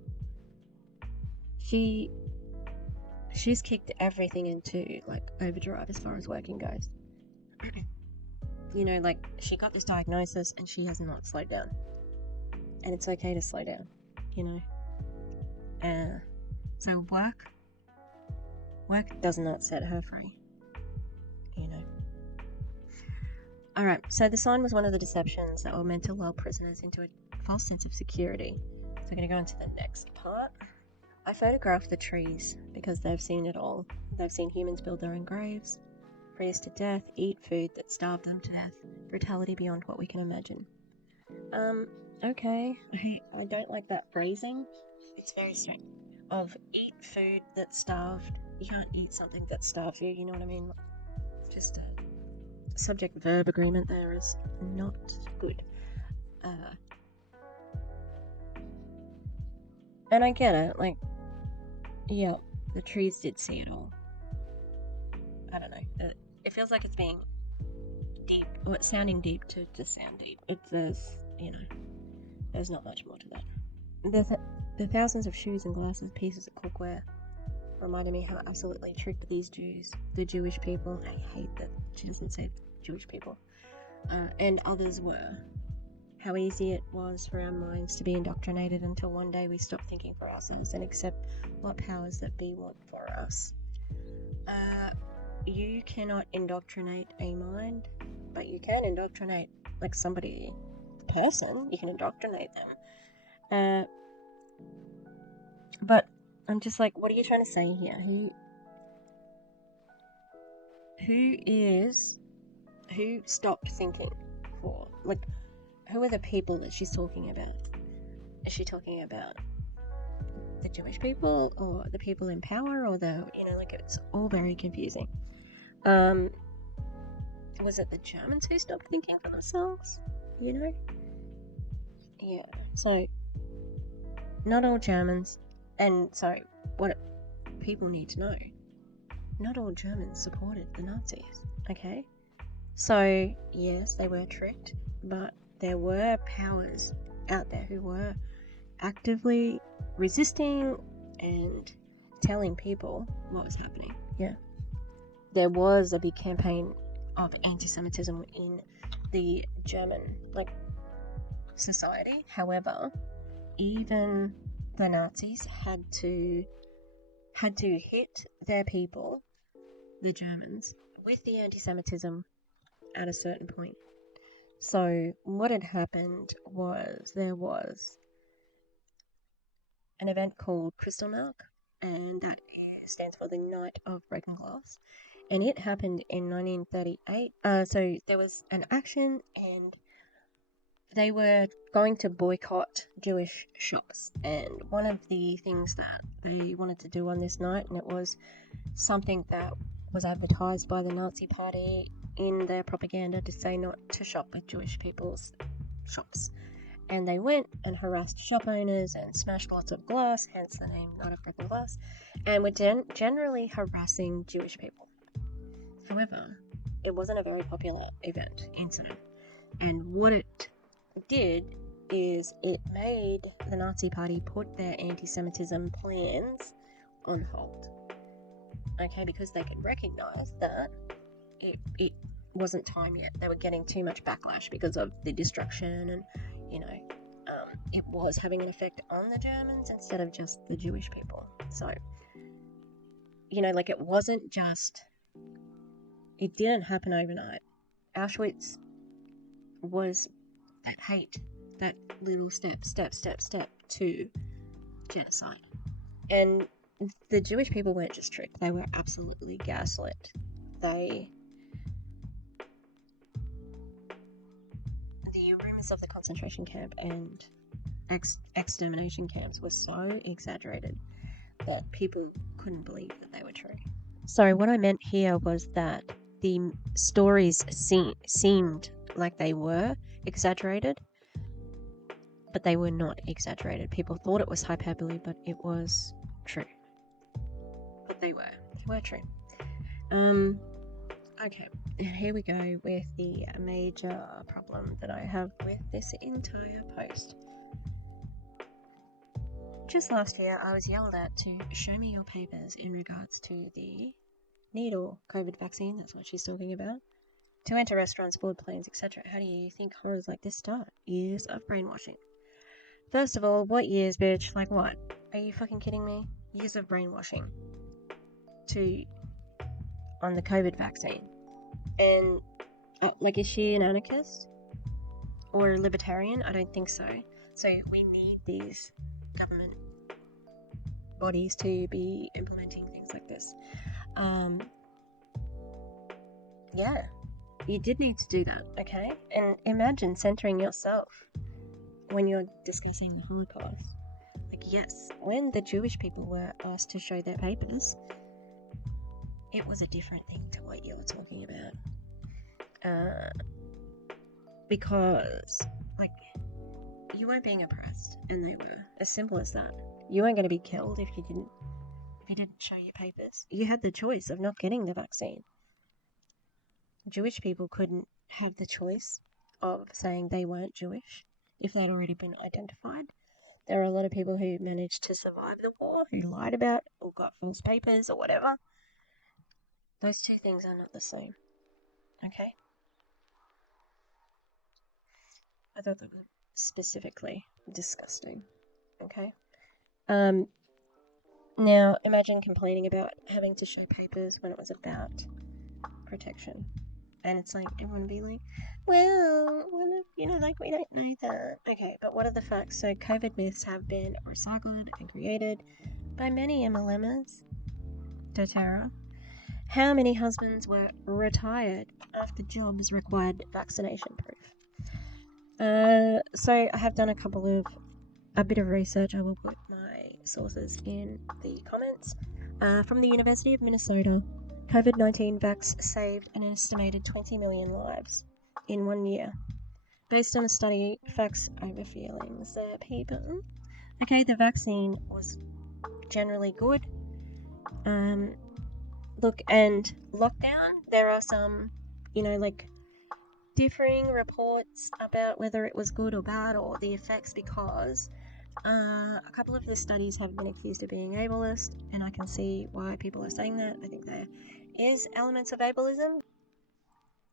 She's kicked everything into like overdrive as far as working goes. You know, like she got this diagnosis and she has not slowed down. And it's okay to slow down, you know. So work does not set her free, you know. Alright, so the sign was one of the deceptions that were meant to lull prisoners into a false sense of security. So I'm going to go into the next part. I photographed the trees because they've seen it all. They've seen humans build their own graves, freeze to death, eat food that starved them to death, brutality beyond what we can imagine. Okay, I don't like that phrasing. It's very strange. Of eat food that starved. You can't eat something that starves you, you know what I mean? Just a subject-verb agreement there is not good. And I get it, like, yeah, the trees did see it all. I don't know. It feels like it's being deep, or it's sounding deep to just sound deep. There's not much more to that. The thousands of shoes and glasses, pieces of cookware, reminded me how absolutely tricked these Jews, the Jewish people, I hate that she doesn't say Jewish people, and others were. How easy it was for our minds to be indoctrinated until one day we stop thinking for ourselves and accept what powers that be want for us. You cannot indoctrinate a mind, but you can indoctrinate, like, somebody, the person, you can indoctrinate them. But I'm just like, what are you trying to say here? Who stopped thinking for, like, who are the people that she's talking about? Is she talking about the Jewish people or the people in power or like, it's all very confusing. Was it the Germans who stopped thinking for themselves? You know? Yeah, so not all Germans, and sorry, what people need to know, not all Germans supported the Nazis, okay? So, yes, they were tricked, but there were powers out there who were actively resisting and telling people what was happening. Yeah. There was a big campaign of anti-Semitism in the German, like, society. However, even the Nazis had to hit their people, the Germans, with the anti-Semitism at a certain point. So what had happened was there was an event called Kristallnacht, and that stands for the Night of Broken Glass, and it happened in 1938. So there was an action, and they were going to boycott Jewish shops, and one of the things that they wanted to do on this night, and it was something that was advertised by the Nazi Party in their propaganda to say not to shop with Jewish people's shops. And they went and harassed shop owners and smashed lots of glass, hence the name Night of Broken Glass, and were generally harassing Jewish people. However, it wasn't a very popular incident, and what it did is it made the Nazi Party put their anti-Semitism plans on hold. Okay, because they could recognize that it wasn't time yet. They were getting too much backlash because of the destruction, and it was having an effect on the Germans instead of just the Jewish people. So, like, it wasn't just, it didn't happen overnight. Auschwitz was that hate, that little step to genocide. And the Jewish people weren't just tricked, they were absolutely gaslit. The rumors of the concentration camp and extermination camps were so exaggerated that people couldn't believe that they were true. Sorry, what I meant here was that the stories seemed like they were exaggerated, but they were not exaggerated. People thought it was hyperbole, but it was true. But they were true. Okay, and here we go with the major problem that I have with this entire post. just last year I was yelled at to show me your papers in regards to the needle COVID vaccine, that's what she's talking about, to enter restaurants, board planes, etc. How do you think horrors like this start? Years of brainwashing. First of all, what years, bitch? Like what? Are you fucking kidding me? Years of brainwashing on the COVID vaccine. And, is she an anarchist? Or a libertarian? I don't think so. So we need these government bodies to be implementing things like this. Yeah, you did need to do that, okay? And imagine centering yourself when you're discussing the Holocaust. Like, yes, when the Jewish people were asked to show their papers, it was a different thing to what you're talking about. Because, you weren't being oppressed, and they were. As simple as that. You weren't going to be killed if you didn't show your papers. You had the choice of not getting the vaccine. Jewish people couldn't have the choice of saying they weren't Jewish if they'd already been identified. There are a lot of people who managed to survive the war, who lied about or got false papers or whatever. Those two things are not the same. Okay? I thought that was specifically disgusting. Okay? Now, imagine complaining about having to show papers when it was about protection. And it's like, everyone would be like, well, we don't know that. Okay, but what are the facts? So COVID myths have been recycled and created by many MLMers. doTERRA. How many husbands were retired after jobs required vaccination proof? So I have done a bit of research. I will put my sources in the comments. From the University of Minnesota, COVID-19 vax saved an estimated 20 million lives in 1 year. Based on a study, facts over feelings. People. Okay, the vaccine was generally good. Look, and lockdown, there are some, differing reports about whether it was good or bad or the effects, because a couple of the studies have been accused of being ableist, and I can see why people are saying that. I think there is elements of ableism.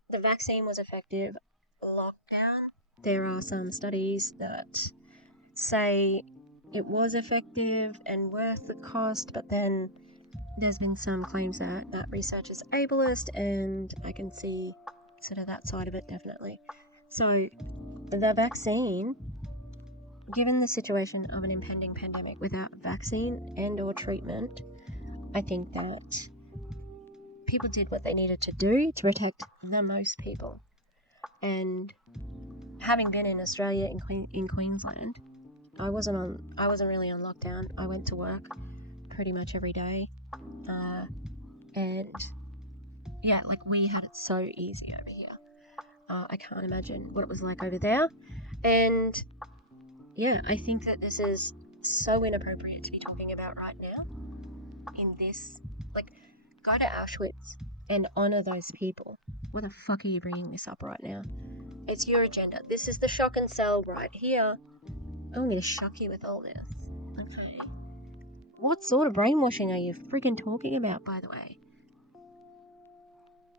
The vaccine was effective. Lockdown, there are some studies that say it was effective and worth the cost, but then there's been some claims that research is ableist, and I can see sort of that side of it, definitely. So the vaccine, given the situation of an impending pandemic without vaccine and or treatment, I think that people did what they needed to do to protect the most people. And having been in Australia, in Queensland, I wasn't really on lockdown. I went to work pretty much every day, and yeah, we had it so easy over here. I can't imagine what it was like over there. And yeah, I think that this is so inappropriate to be talking about right now in this. Go to Auschwitz and honor those people. What the fuck are you bringing this up right now? It's your agenda. This is the shock and sell right here. I'm gonna shock you with all this. Okay. What sort of brainwashing are you freaking talking about, by the way?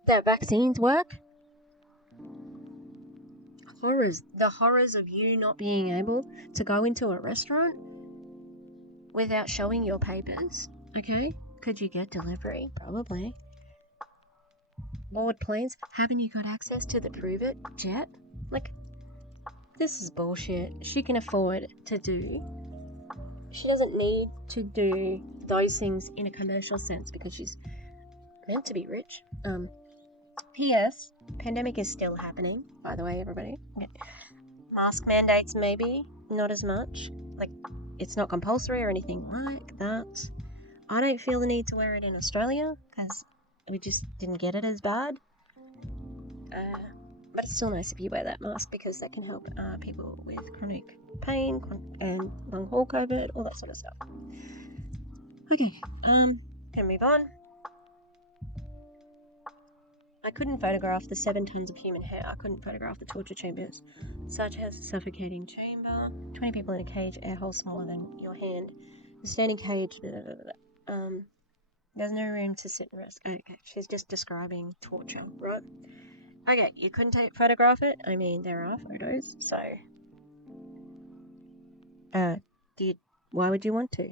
That vaccines work? The horrors of you not being able to go into a restaurant without showing your papers, okay? Could you get delivery? Probably. Board planes? Haven't you got access to the Prove It jet? This is bullshit. She can afford to do. She doesn't need to do those things in a commercial sense because she's meant to be rich. P.S. Pandemic is still happening, by the way, everybody. Okay. Mask mandates, maybe. Not as much. It's not compulsory or anything like that. I don't feel the need to wear it in Australia because we just didn't get it as bad. But it's still nice if you wear that mask because that can help people with chronic pain and long haul COVID, all that sort of stuff. Okay, gonna move on. I couldn't photograph the 7 tons of human hair. I couldn't photograph the torture chambers, such as the suffocating chamber, 20 people in a cage, air hole smaller than your hand, the standing cage. There's no room to sit and rest. Okay, she's just describing torture, right? Okay, you couldn't photograph it. I mean, there are photos, so why would you want to?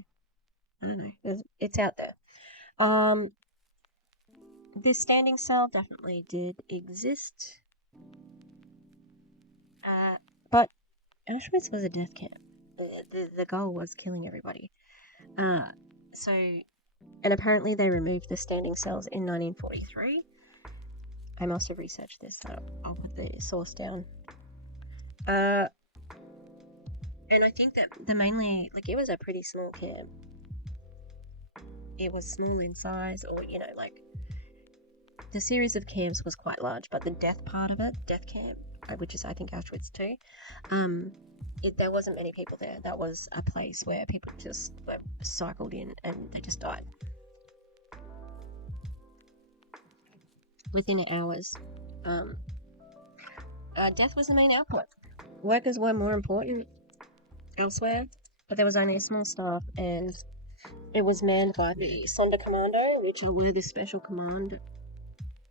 I don't know. It's out there. This standing cell definitely did exist. But Auschwitz was a death camp. The goal was killing everybody. And apparently they removed the standing cells in 1943. I must have researched this, so I'll put the source down. And I think that it was a pretty small camp. It was small in size, or, the series of camps was quite large, but the death part of it, death camp, which is I think Auschwitz too, there wasn't many people there. That was a place where people just were cycled in and they just died within hours. Death was the main output. Workers were more important elsewhere, but there was only a small staff, and it was manned by the Sonderkommando, which were the special command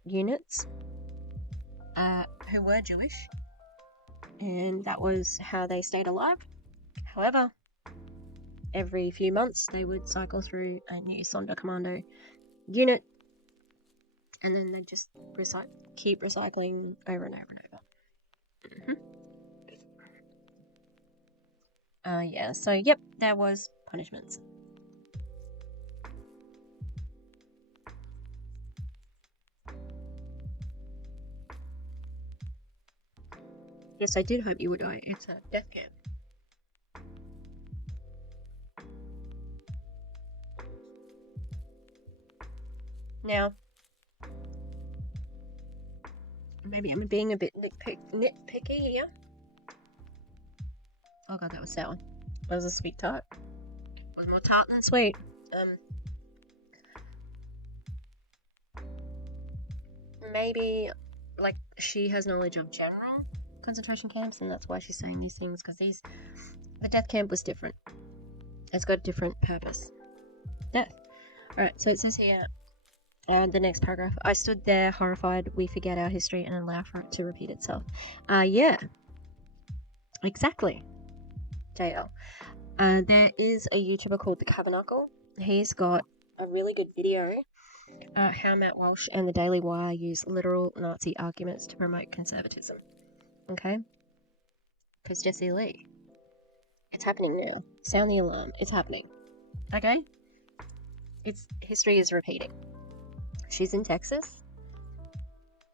units, who were Jewish, and that was how they stayed alive. However, every few months they would cycle through a new Sonderkommando unit, and then they'd just keep recycling over and over and over. So yep, there was punishments. Yes, I did hope you would die. It's a death camp. Now, maybe I'm being a bit nitpicky here. Oh god, that was sour. That was a sweet tart. It was more tart than sweet. Maybe, she has knowledge of general concentration camps, and that's why she's saying these things, because the death camp was different. It's got a different purpose. Death. Alright, so it says here, the next paragraph, I stood there horrified. We forget our history and allow for it to repeat itself. Yeah. Exactly. JL. There is a YouTuber called The Tabernacle. He's got a really good video, how Matt Walsh and the Daily Wire use literal Nazi arguments to promote conservatism. Okay? Because Jessie Lee. It's happening now. Sound the alarm. It's happening. Okay? History is repeating. She's in Texas,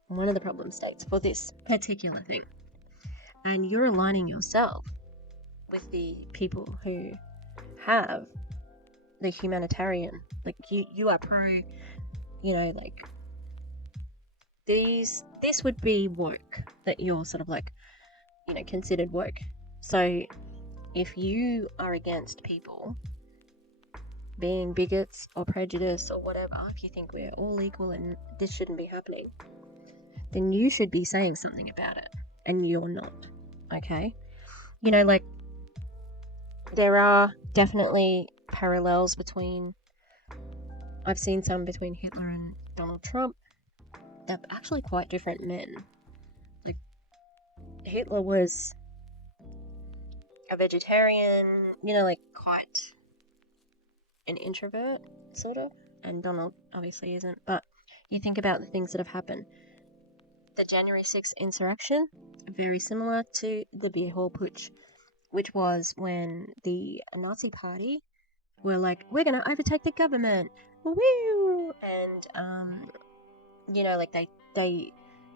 one of the problem states, for this particular thing. And you're aligning yourself with the people who have the humanitarian, you are pro, this would be woke, that you're sort of considered woke. So if you are against people being bigots or prejudiced or whatever, if you think we're all equal and this shouldn't be happening, then you should be saying something about it, and you're not. Okay? There are definitely parallels I've seen some between Hitler and Donald Trump. They're actually quite different men. Hitler was a vegetarian, quite an introvert, sort of, and Donald obviously isn't. But you think about the things that have happened. The January 6th insurrection, very similar to the beer hall putsch, which was when the Nazi party were like, we're going to overtake the government, woo! And, they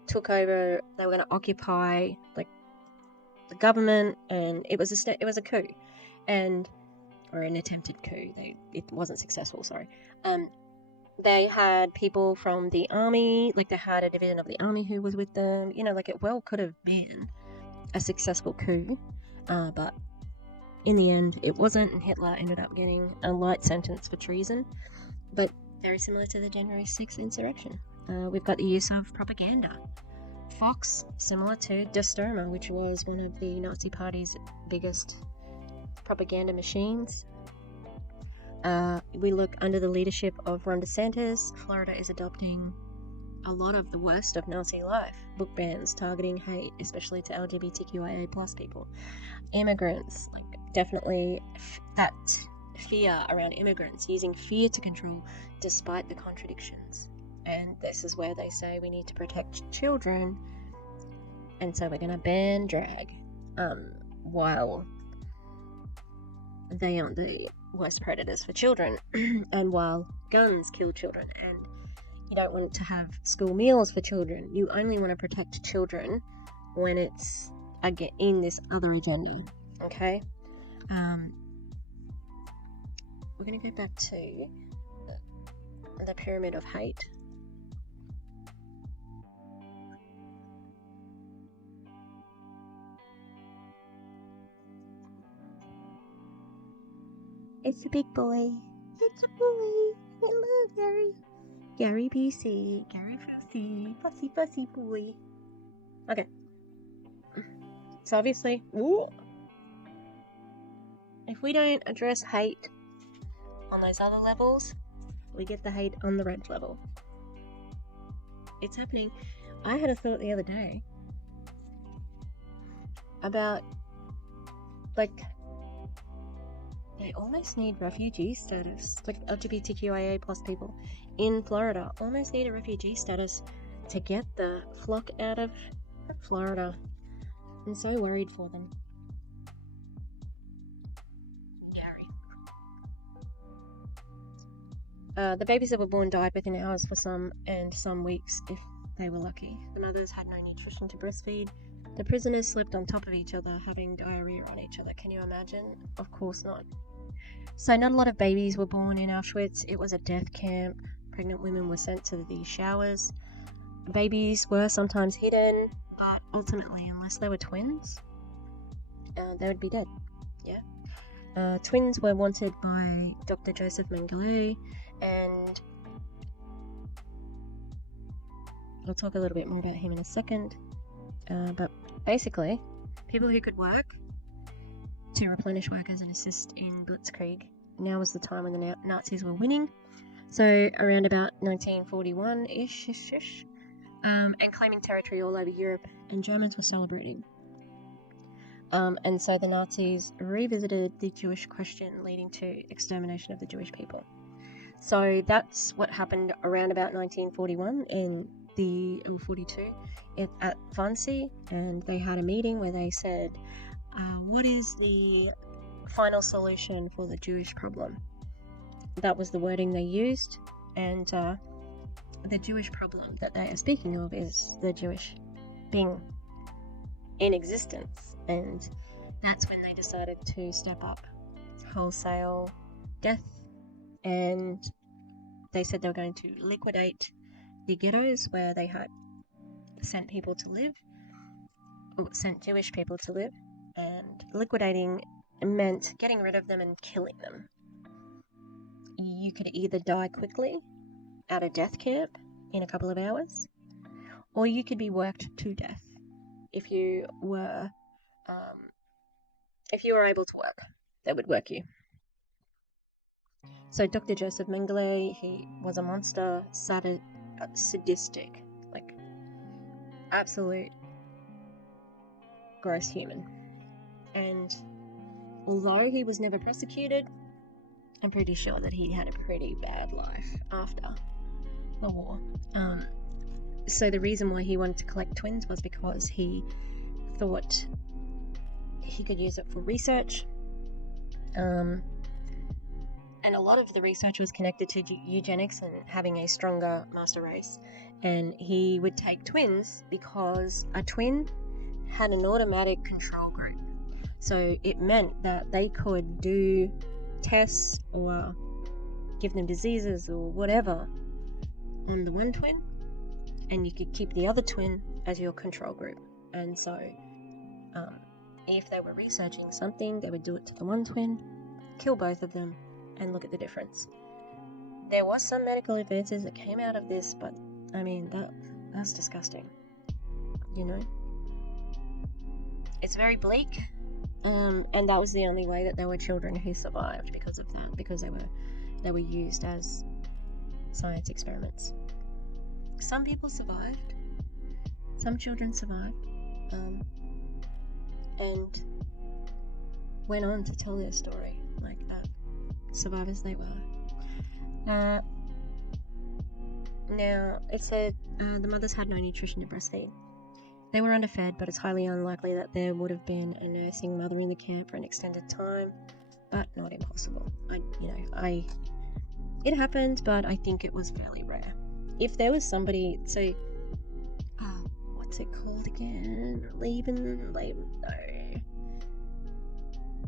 took over, they were going to occupy, the government, and it was a coup, or an attempted coup. It wasn't successful, sorry. They had people from the army, they had a division of the army who was with them, it well could have been a successful coup, but in the end it wasn't, and Hitler ended up getting a light sentence for treason, but very similar to the January 6th insurrection. we've got the use of propaganda. Fox, similar to Der Stürmer, which was one of the Nazi Party's biggest propaganda machines. We look under the leadership of Ron DeSantis. Florida is adopting a lot of the worst of Nazi life. Book bans targeting hate, especially to LGBTQIA plus people. Immigrants, like definitely that fear around immigrants, using fear to control despite the contradictions. And this is where they say we need to protect children, and so we're going to ban drag, while they aren't the worst predators for children, and while guns kill children, and you don't want to have school meals for children. You only want to protect children when it's in this other agenda, okay? We're going to go back to the pyramid of hate. It's a big boy. It's a boy. I love Gary. Gary BC. Gary Fussy. Fussy, fussy boy. Okay. So obviously, if we don't address hate on those other levels, we get the hate on the red level. It's happening. I had a thought the other day about, like, they almost need refugee status. Like LGBTQIA plus people in Florida almost need a refugee status to get the flock out of Florida. I'm so worried for them. Gary. The babies that were born died within hours for some, and some weeks if they were lucky. The mothers had no nutrition to breastfeed. The prisoners slept on top of each other, having diarrhea on each other. Can you imagine? Of course not. So not a lot of babies were born in Auschwitz. It was a death camp. Pregnant women were sent to the showers. Babies were sometimes hidden, but ultimately, unless they were twins, they would be dead. Yeah. Twins were wanted by Dr. Joseph Mengele, and I'll talk a little bit more about him in a second. But basically, people who could work to replenish workers and assist in Blitzkrieg. Now was the time when the Nazis were winning. So around about 1941-ish, and claiming territory all over Europe, and Germans were celebrating. And so the Nazis revisited the Jewish question, leading to extermination of the Jewish people. So that's what happened around about 1941 or 42 at Wannsee, and they had a meeting where they said, what is the final solution for the Jewish problem? That was the wording they used, and the Jewish problem that they are speaking of is the Jewish being in existence, and that's when they decided to step up wholesale death, and they said they were going to liquidate the ghettos where they had sent people to live, or sent Jewish people to live, and liquidating meant getting rid of them and killing them. You could either die quickly at a death camp in a couple of hours, or you could be worked to death if you were able to work. They would work you. So Dr. Joseph Mengele, he was a monster, sadistic, like absolute gross human. And although he was never prosecuted, I'm pretty sure that he had a pretty bad life after the war. So the reason why he wanted to collect twins was because he thought he could use it for research. And a lot of the research was connected to eugenics and having a stronger master race. And he would take twins because a twin had an automatic control group. So it meant that they could do tests or give them diseases or whatever on the one twin, and you could keep the other twin as your control group. And so if they were researching something, they would do it to the one twin, kill both of them, and look at the difference. There was some medical advances that came out of this, but I mean, that's disgusting. You know? It's very bleak. And that was the only way that there were children who survived because of that, because they were used as science experiments. Some people survived. Some children survived. And went on to tell their story like that. Survivors they were. Now, it said the mothers had no nutrition to breastfeed. They were underfed, but it's highly unlikely that there would have been a nursing mother in the camp for an extended time, but not impossible. It happened, but I think it was fairly rare. If there was somebody, so, what's it called again? Leben, no.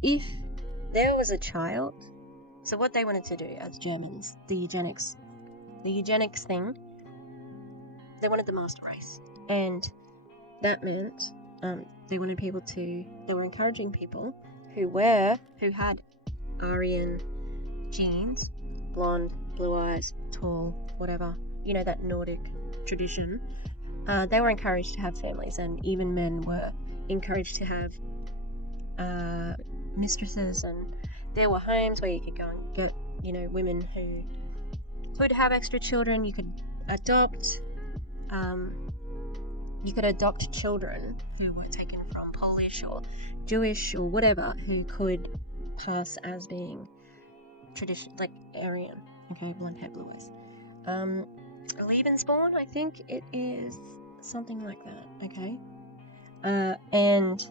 If there was a child, so what they wanted to do as Germans, the eugenics thing, they wanted the master race, and that meant they were encouraging people who had Aryan genes, blonde, blue eyes, tall, whatever, that Nordic tradition. They were encouraged to have families, and even men were encouraged to have mistresses, and there were homes where you could go and get, women who could have extra children. You could adopt. You could adopt children who were taken from Polish or Jewish or whatever, who could pass as being like Aryan. Okay, blonde hair, blue eyes. Lebensborn, I think it is something like that. Okay, and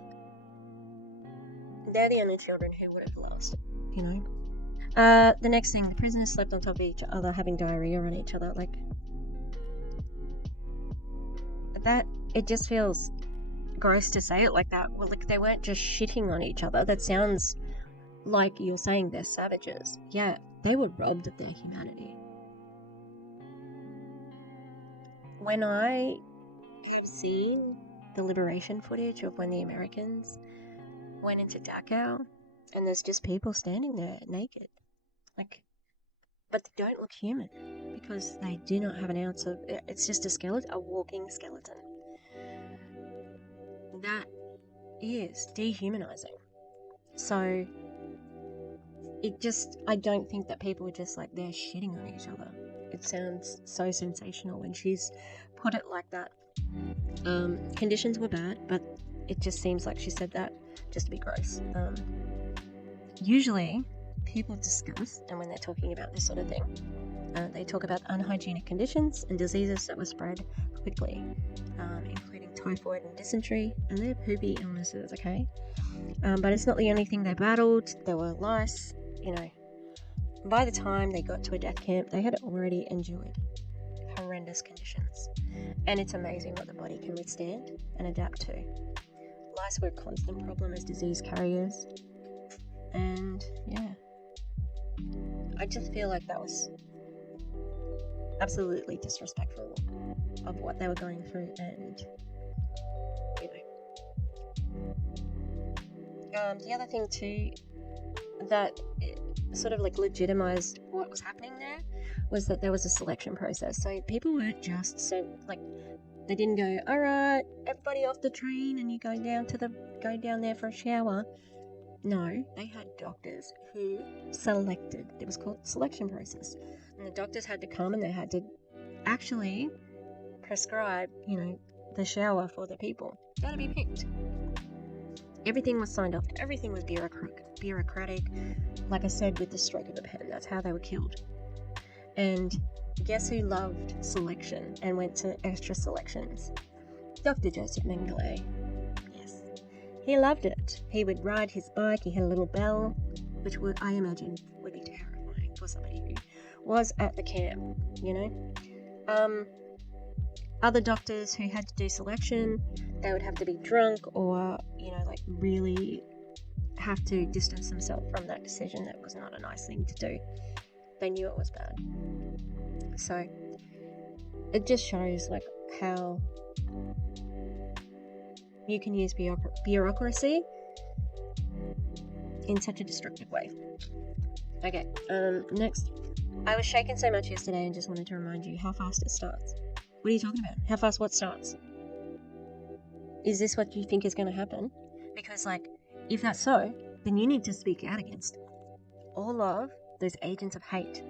they're the only children who would have lasted. The next thing, the prisoners slept on top of each other, having diarrhea on each other. Like that, it just feels gross to say it like that. Well, like, they weren't just shitting on each other. That sounds like you're saying they're savages. Yeah, they were robbed of their humanity. When I have seen the liberation footage of when the Americans went into Dachau, and there's just people standing there naked, but they don't look human, because they do not have an ounce of, it's just a skeleton, a walking skeleton. That is dehumanizing. So I don't think that people are just like, they're shitting on each other. It sounds so sensational when she's put it like that. Conditions were bad, but it just seems like she said that just to be gross. Usually people discuss, and when they're talking about this sort of thing, they talk about unhygienic conditions and diseases that were spread quickly, including typhoid and dysentery, and they're poopy illnesses, okay? But it's not the only thing they battled. There were lice, By the time they got to a death camp, they had already endured horrendous conditions, and it's amazing what the body can withstand and adapt to. Lice were a constant problem as disease carriers, and yeah, I just feel like that was absolutely disrespectful of what they were going through, and the other thing too that sort of like legitimized what was happening there was that there was a selection process. So people weren't just sent, like, they didn't go, all right, everybody off the train and you go down there for a shower. No, they had doctors who selected. It was called selection process, and the doctors had to come and they had to actually prescribe, the shower for the people. They had to be picked. Everything was signed off. Everything was bureaucratic. Like I said, with the stroke of a pen. That's how they were killed. And guess who loved selection and went to extra selections? Dr. Joseph Mengele. Yes. He loved it. He would ride his bike. He had a little bell, which I imagine would be terrifying for somebody who was at the camp, Other doctors who had to do selection, they would have to be drunk or, really have to distance themselves from that decision. That was not a nice thing to do. They knew it was bad. So it just shows like how you can use bureaucracy in such a destructive way. Okay, next. I was shaking so much yesterday and just wanted to remind you how fast it starts. What are you talking about? How fast what starts? Is this what you think is going to happen? Because, like, if that's so, then you need to speak out against all of those agents of hate.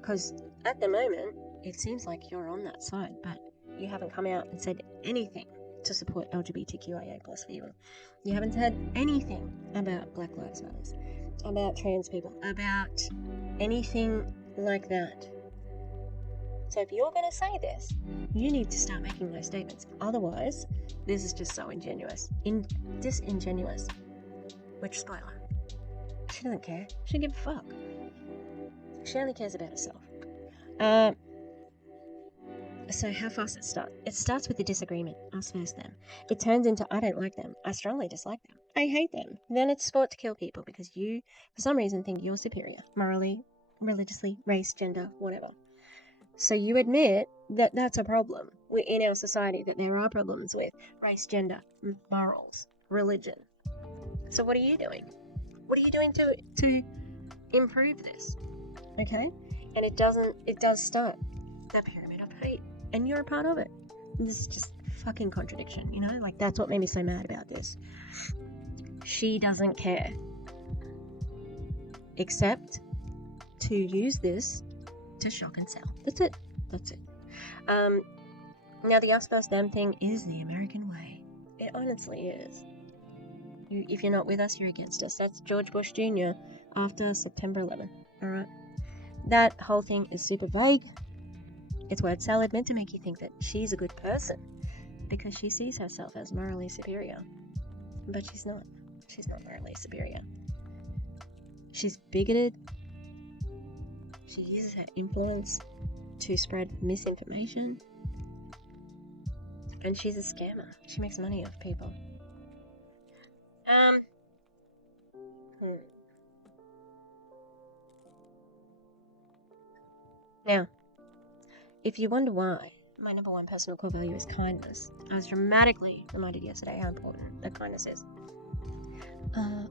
Because at the moment, it seems like you're on that side, but you haven't come out and said anything to support LGBTQIA plus people. You haven't said anything about Black Lives Matter, about trans people, about anything like that. So if you're going to say this, you need to start making those statements. Otherwise, this is just so disingenuous. Which, spoiler, she doesn't care. She doesn't give a fuck. She only cares about herself. So how fast it starts? It starts with a disagreement, us versus them. It turns into, I don't like them. I strongly dislike them. I hate them. Then it's sport to kill people because you, for some reason, think you're superior. Morally, religiously, race, gender, whatever. So you admit that that's a problem in our society, that there are problems with race, gender, morals, religion. So what are you doing? What are you doing to improve this? Okay? And it does start that pyramid of hate. And you're a part of it. This is just fucking contradiction, you know? Like, that's what made me so mad about this. She doesn't care. Except to use this to shock and sell. That's it. Now, the us versus them thing is the American way. It honestly is. If you're not with us, you're against us. That's George Bush Jr. after September 11. Alright? That whole thing is super vague. It's word salad, meant to make you think that she's a good person because she sees herself as morally superior. But she's not. She's not morally superior. She's bigoted. She uses her influence to spread misinformation. And she's a scammer. She makes money off people. Now, if you wonder why my number one personal core value is kindness, I was dramatically reminded yesterday how important that kindness is.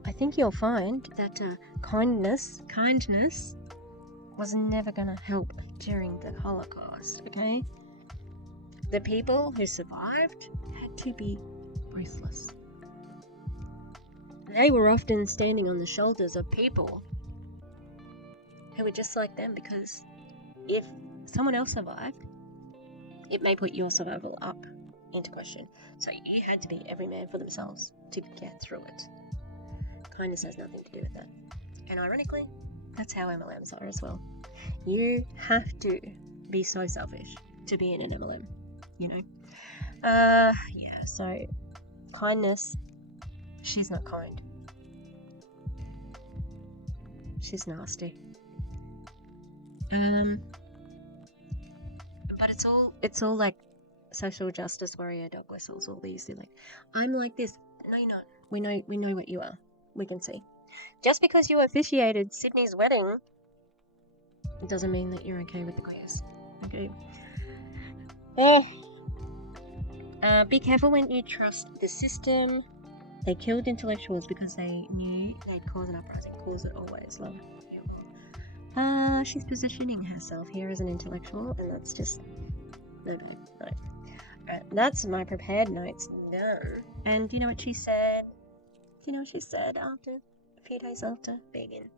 I think you'll find that kindness was never going to help during the Holocaust, okay? The people who survived had to be ruthless. They were often standing on the shoulders of people who were just like them, because if someone else survived, it may put your survival up into question. So you had to be every man for themselves to get through it. Kindness has nothing to do with that. And ironically, that's how MLMs are as well. You have to be so selfish to be in an MLM, you know? So kindness, she's not kind. She's nasty. But it's all like social justice warrior dog whistles, all these. They're like, I'm like this. No, you're not. We know what you are. We can see. Just because you officiated Sydney's wedding, it doesn't mean that you're okay with the queers. Okay. Be careful when you trust the system. They killed intellectuals because they knew they'd cause an uprising. Cause it always, love. She's positioning herself here as an intellectual, and that's just no. That's my prepared notes done. And you know what she said? After a few days after being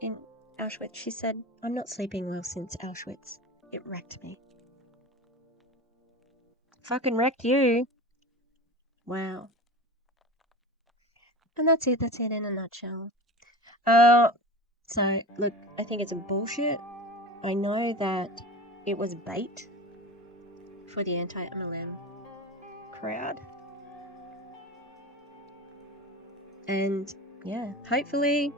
in Auschwitz? She said, "I'm not sleeping well since Auschwitz. It wrecked me." Fucking wrecked you. Wow. And that's it in a nutshell. So, look, I think it's a bullshit. I know that it was bait for the anti-MLM crowd. And, yeah, hopefully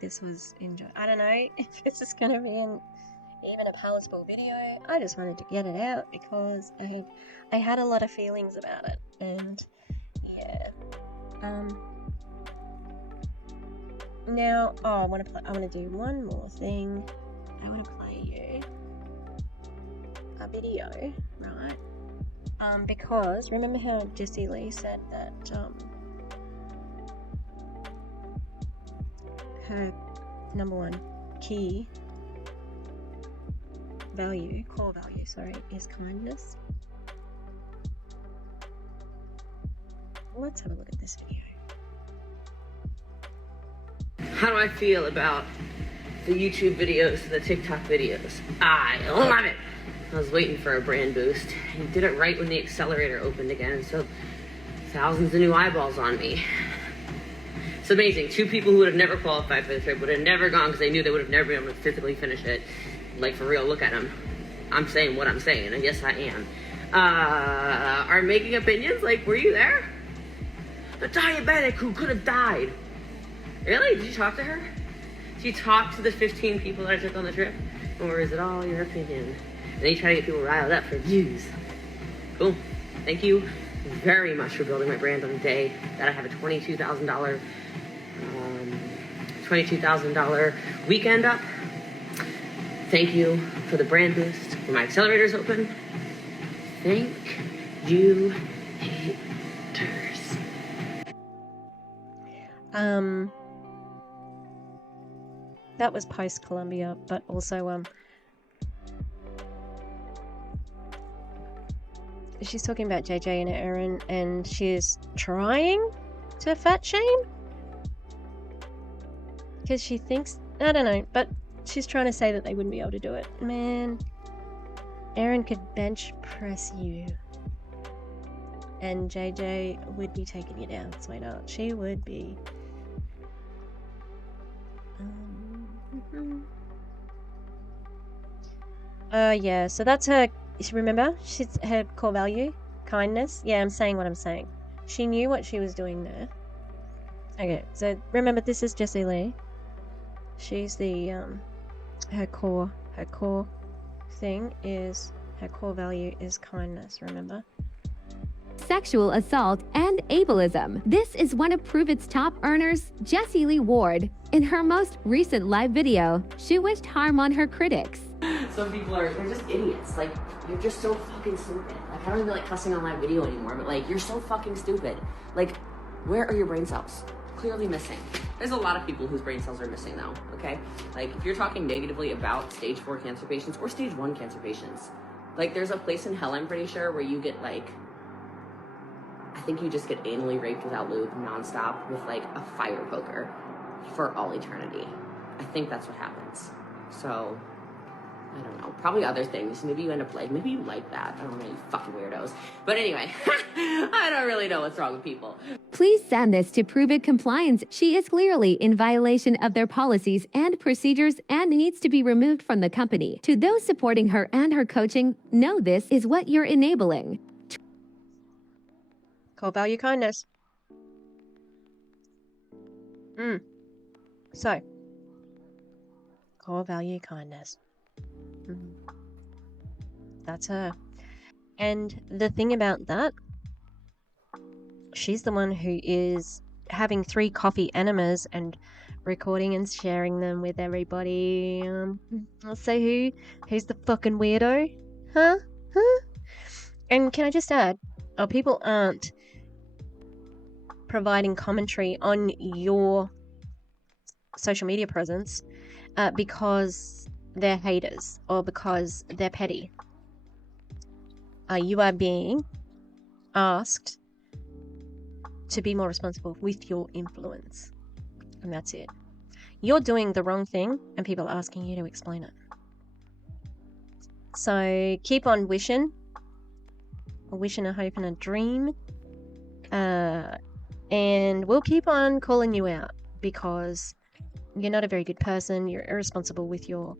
this was enjoyable. I don't know if this is going to be even a palatable video. I just wanted to get it out because I had a lot of feelings about it. And, yeah. Now, I want to do one more thing. I want to play you a video, right? Because remember how Jessie Lee said that her number one key core value, sorry, is kindness. Let's have a look at this video. How do I feel about the YouTube videos, the TikTok videos? I love it. I was waiting for a brand boost. He did it right when the accelerator opened again, so thousands of new eyeballs on me. It's amazing. 2 people who would have never qualified for the trip would have never gone because they knew they would have never been able to physically finish it. Like, for real, look at them. I'm saying what I'm saying, and yes, I am. Are making opinions? Like, were you there? The diabetic who could have died. Really? Did you talk to her? Did you talk to the 15 people that I took on the trip? Or is it all your opinion? And then you try to get people riled up for views. Cool. Thank you very much for building my brand on the day that I have a $22,000 weekend up. Thank you for the brand boost when my accelerator's open. Thank you, haters. That was post-Columbia, but also, she's talking about JJ and Aaron, and she's trying to fat shame? Because she thinks, I don't know, but she's trying to say that they wouldn't be able to do it. Man, Aaron could bench press you. And JJ would be taking you down, sweetheart. She would be. Yeah, so that's her, remember? She's her core value, kindness. Yeah, I'm saying what I'm saying. She knew what she was doing there. Okay, so remember, this is Jessie Lee. She's the, her core thing is, her core value is kindness, remember? Sexual assault and ableism. This is one of Prove It's top earners, Jessie Lee Ward. In her most recent live video, she wished harm on her critics. Some people they're just idiots. Like, you're just so fucking stupid. Like, I don't even like cussing on live video anymore, but like, you're so fucking stupid. Like, where are your brain cells? Clearly missing. There's a lot of people whose brain cells are missing though, okay? Like, if you're talking negatively about stage 4 cancer patients or stage 1 cancer patients, like, there's a place in hell, I'm pretty sure, where you get like, I think you just get anally raped without lube nonstop with like a fire poker for all eternity. I think that's what happens. So, I don't know. Probably other things. Maybe you end up like, maybe you like that. I don't know, you fucking weirdos. But anyway, I don't really know what's wrong with people. Please send this to Prove It Compliance. She is clearly in violation of their policies and procedures and needs to be removed from the company. To those supporting her and her coaching, know this is what you're enabling. Core value, kindness. So, core value, kindness. That's her. And the thing about that, she's the one who is having 3 coffee enemas and recording and sharing them with everybody. I'll say who's the fucking weirdo? Huh? And can I just add, people aren't providing commentary on your social media presence because they're haters or because they're petty. You are being asked to be more responsible with your influence, and that's it. You're doing the wrong thing and people are asking you to explain it. So keep on wishing, a hope and a dream, and we'll keep on calling you out because you're not a very good person, you're irresponsible with your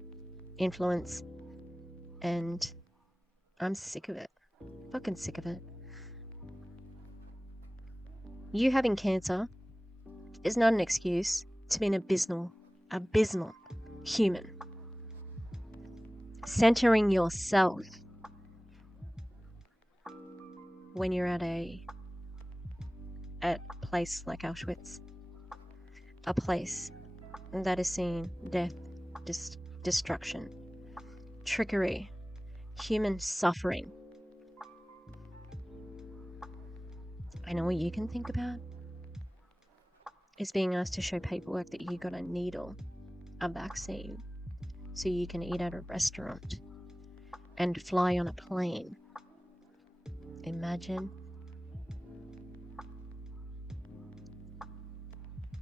influence, and I'm sick of it. Fucking sick of it. You having cancer is not an excuse to be an abysmal human. Centering yourself when you're at a place like Auschwitz, a place that has seen death, destruction, trickery, human suffering. I know what you can think about is being asked to show paperwork that you got a needle, a vaccine, so you can eat at a restaurant and fly on a plane. Imagine.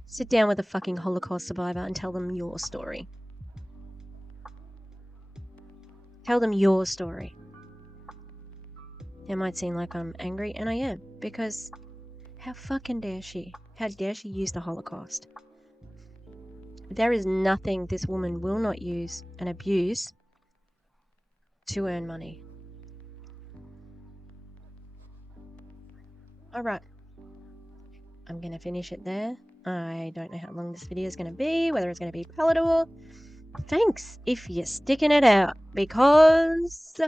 Sit down with a fucking Holocaust survivor and tell them your story. Tell them your story. It might seem like I'm angry, and I am, because how fucking dare she? How dare she use the Holocaust? There is nothing this woman will not use and abuse to earn money. Alright. I'm going to finish it there. I don't know how long this video is going to be, whether it's going to be palatable. Thanks if you're sticking it out, because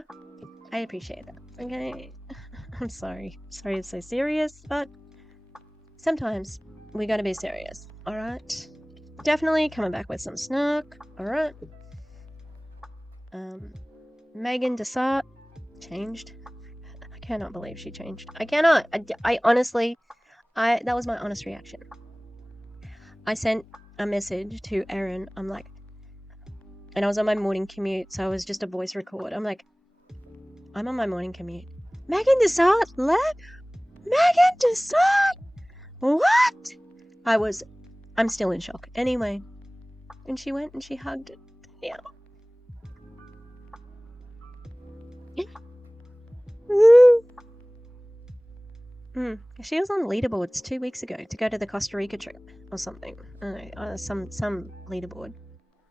I appreciate that. Okay? I'm sorry. Sorry it's so serious, but sometimes we gotta be serious, alright? Definitely coming back with some snark, alright? Megan Desart changed. I cannot believe she changed. I cannot. I honestly, that was my honest reaction. I sent a message to Erin. I'm like, and I was on my morning commute, so I was just a voice record. I'm like, I'm on my morning commute. Megan Desart left? Megan Desart? What? I'm still in shock. Anyway, and she went and she hugged it. Yeah. She was on leaderboards 2 weeks ago to go to the Costa Rica trip or something. I don't know, some leaderboard.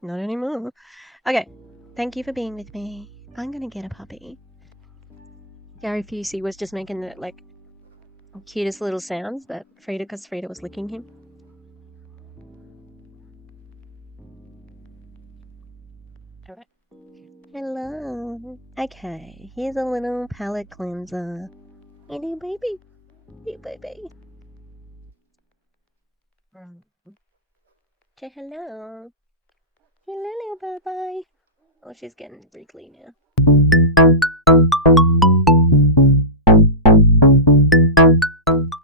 Not anymore. Okay, thank you for being with me. I'm gonna get a puppy. Gary Fusey was just making the like cutest little sounds that because Frida was licking him. Alright. Hello. Okay, here's a little palette cleanser. Hey, baby. Hey, baby. Say hello. Hello, bye-bye. Oh, she's getting wrinkly now.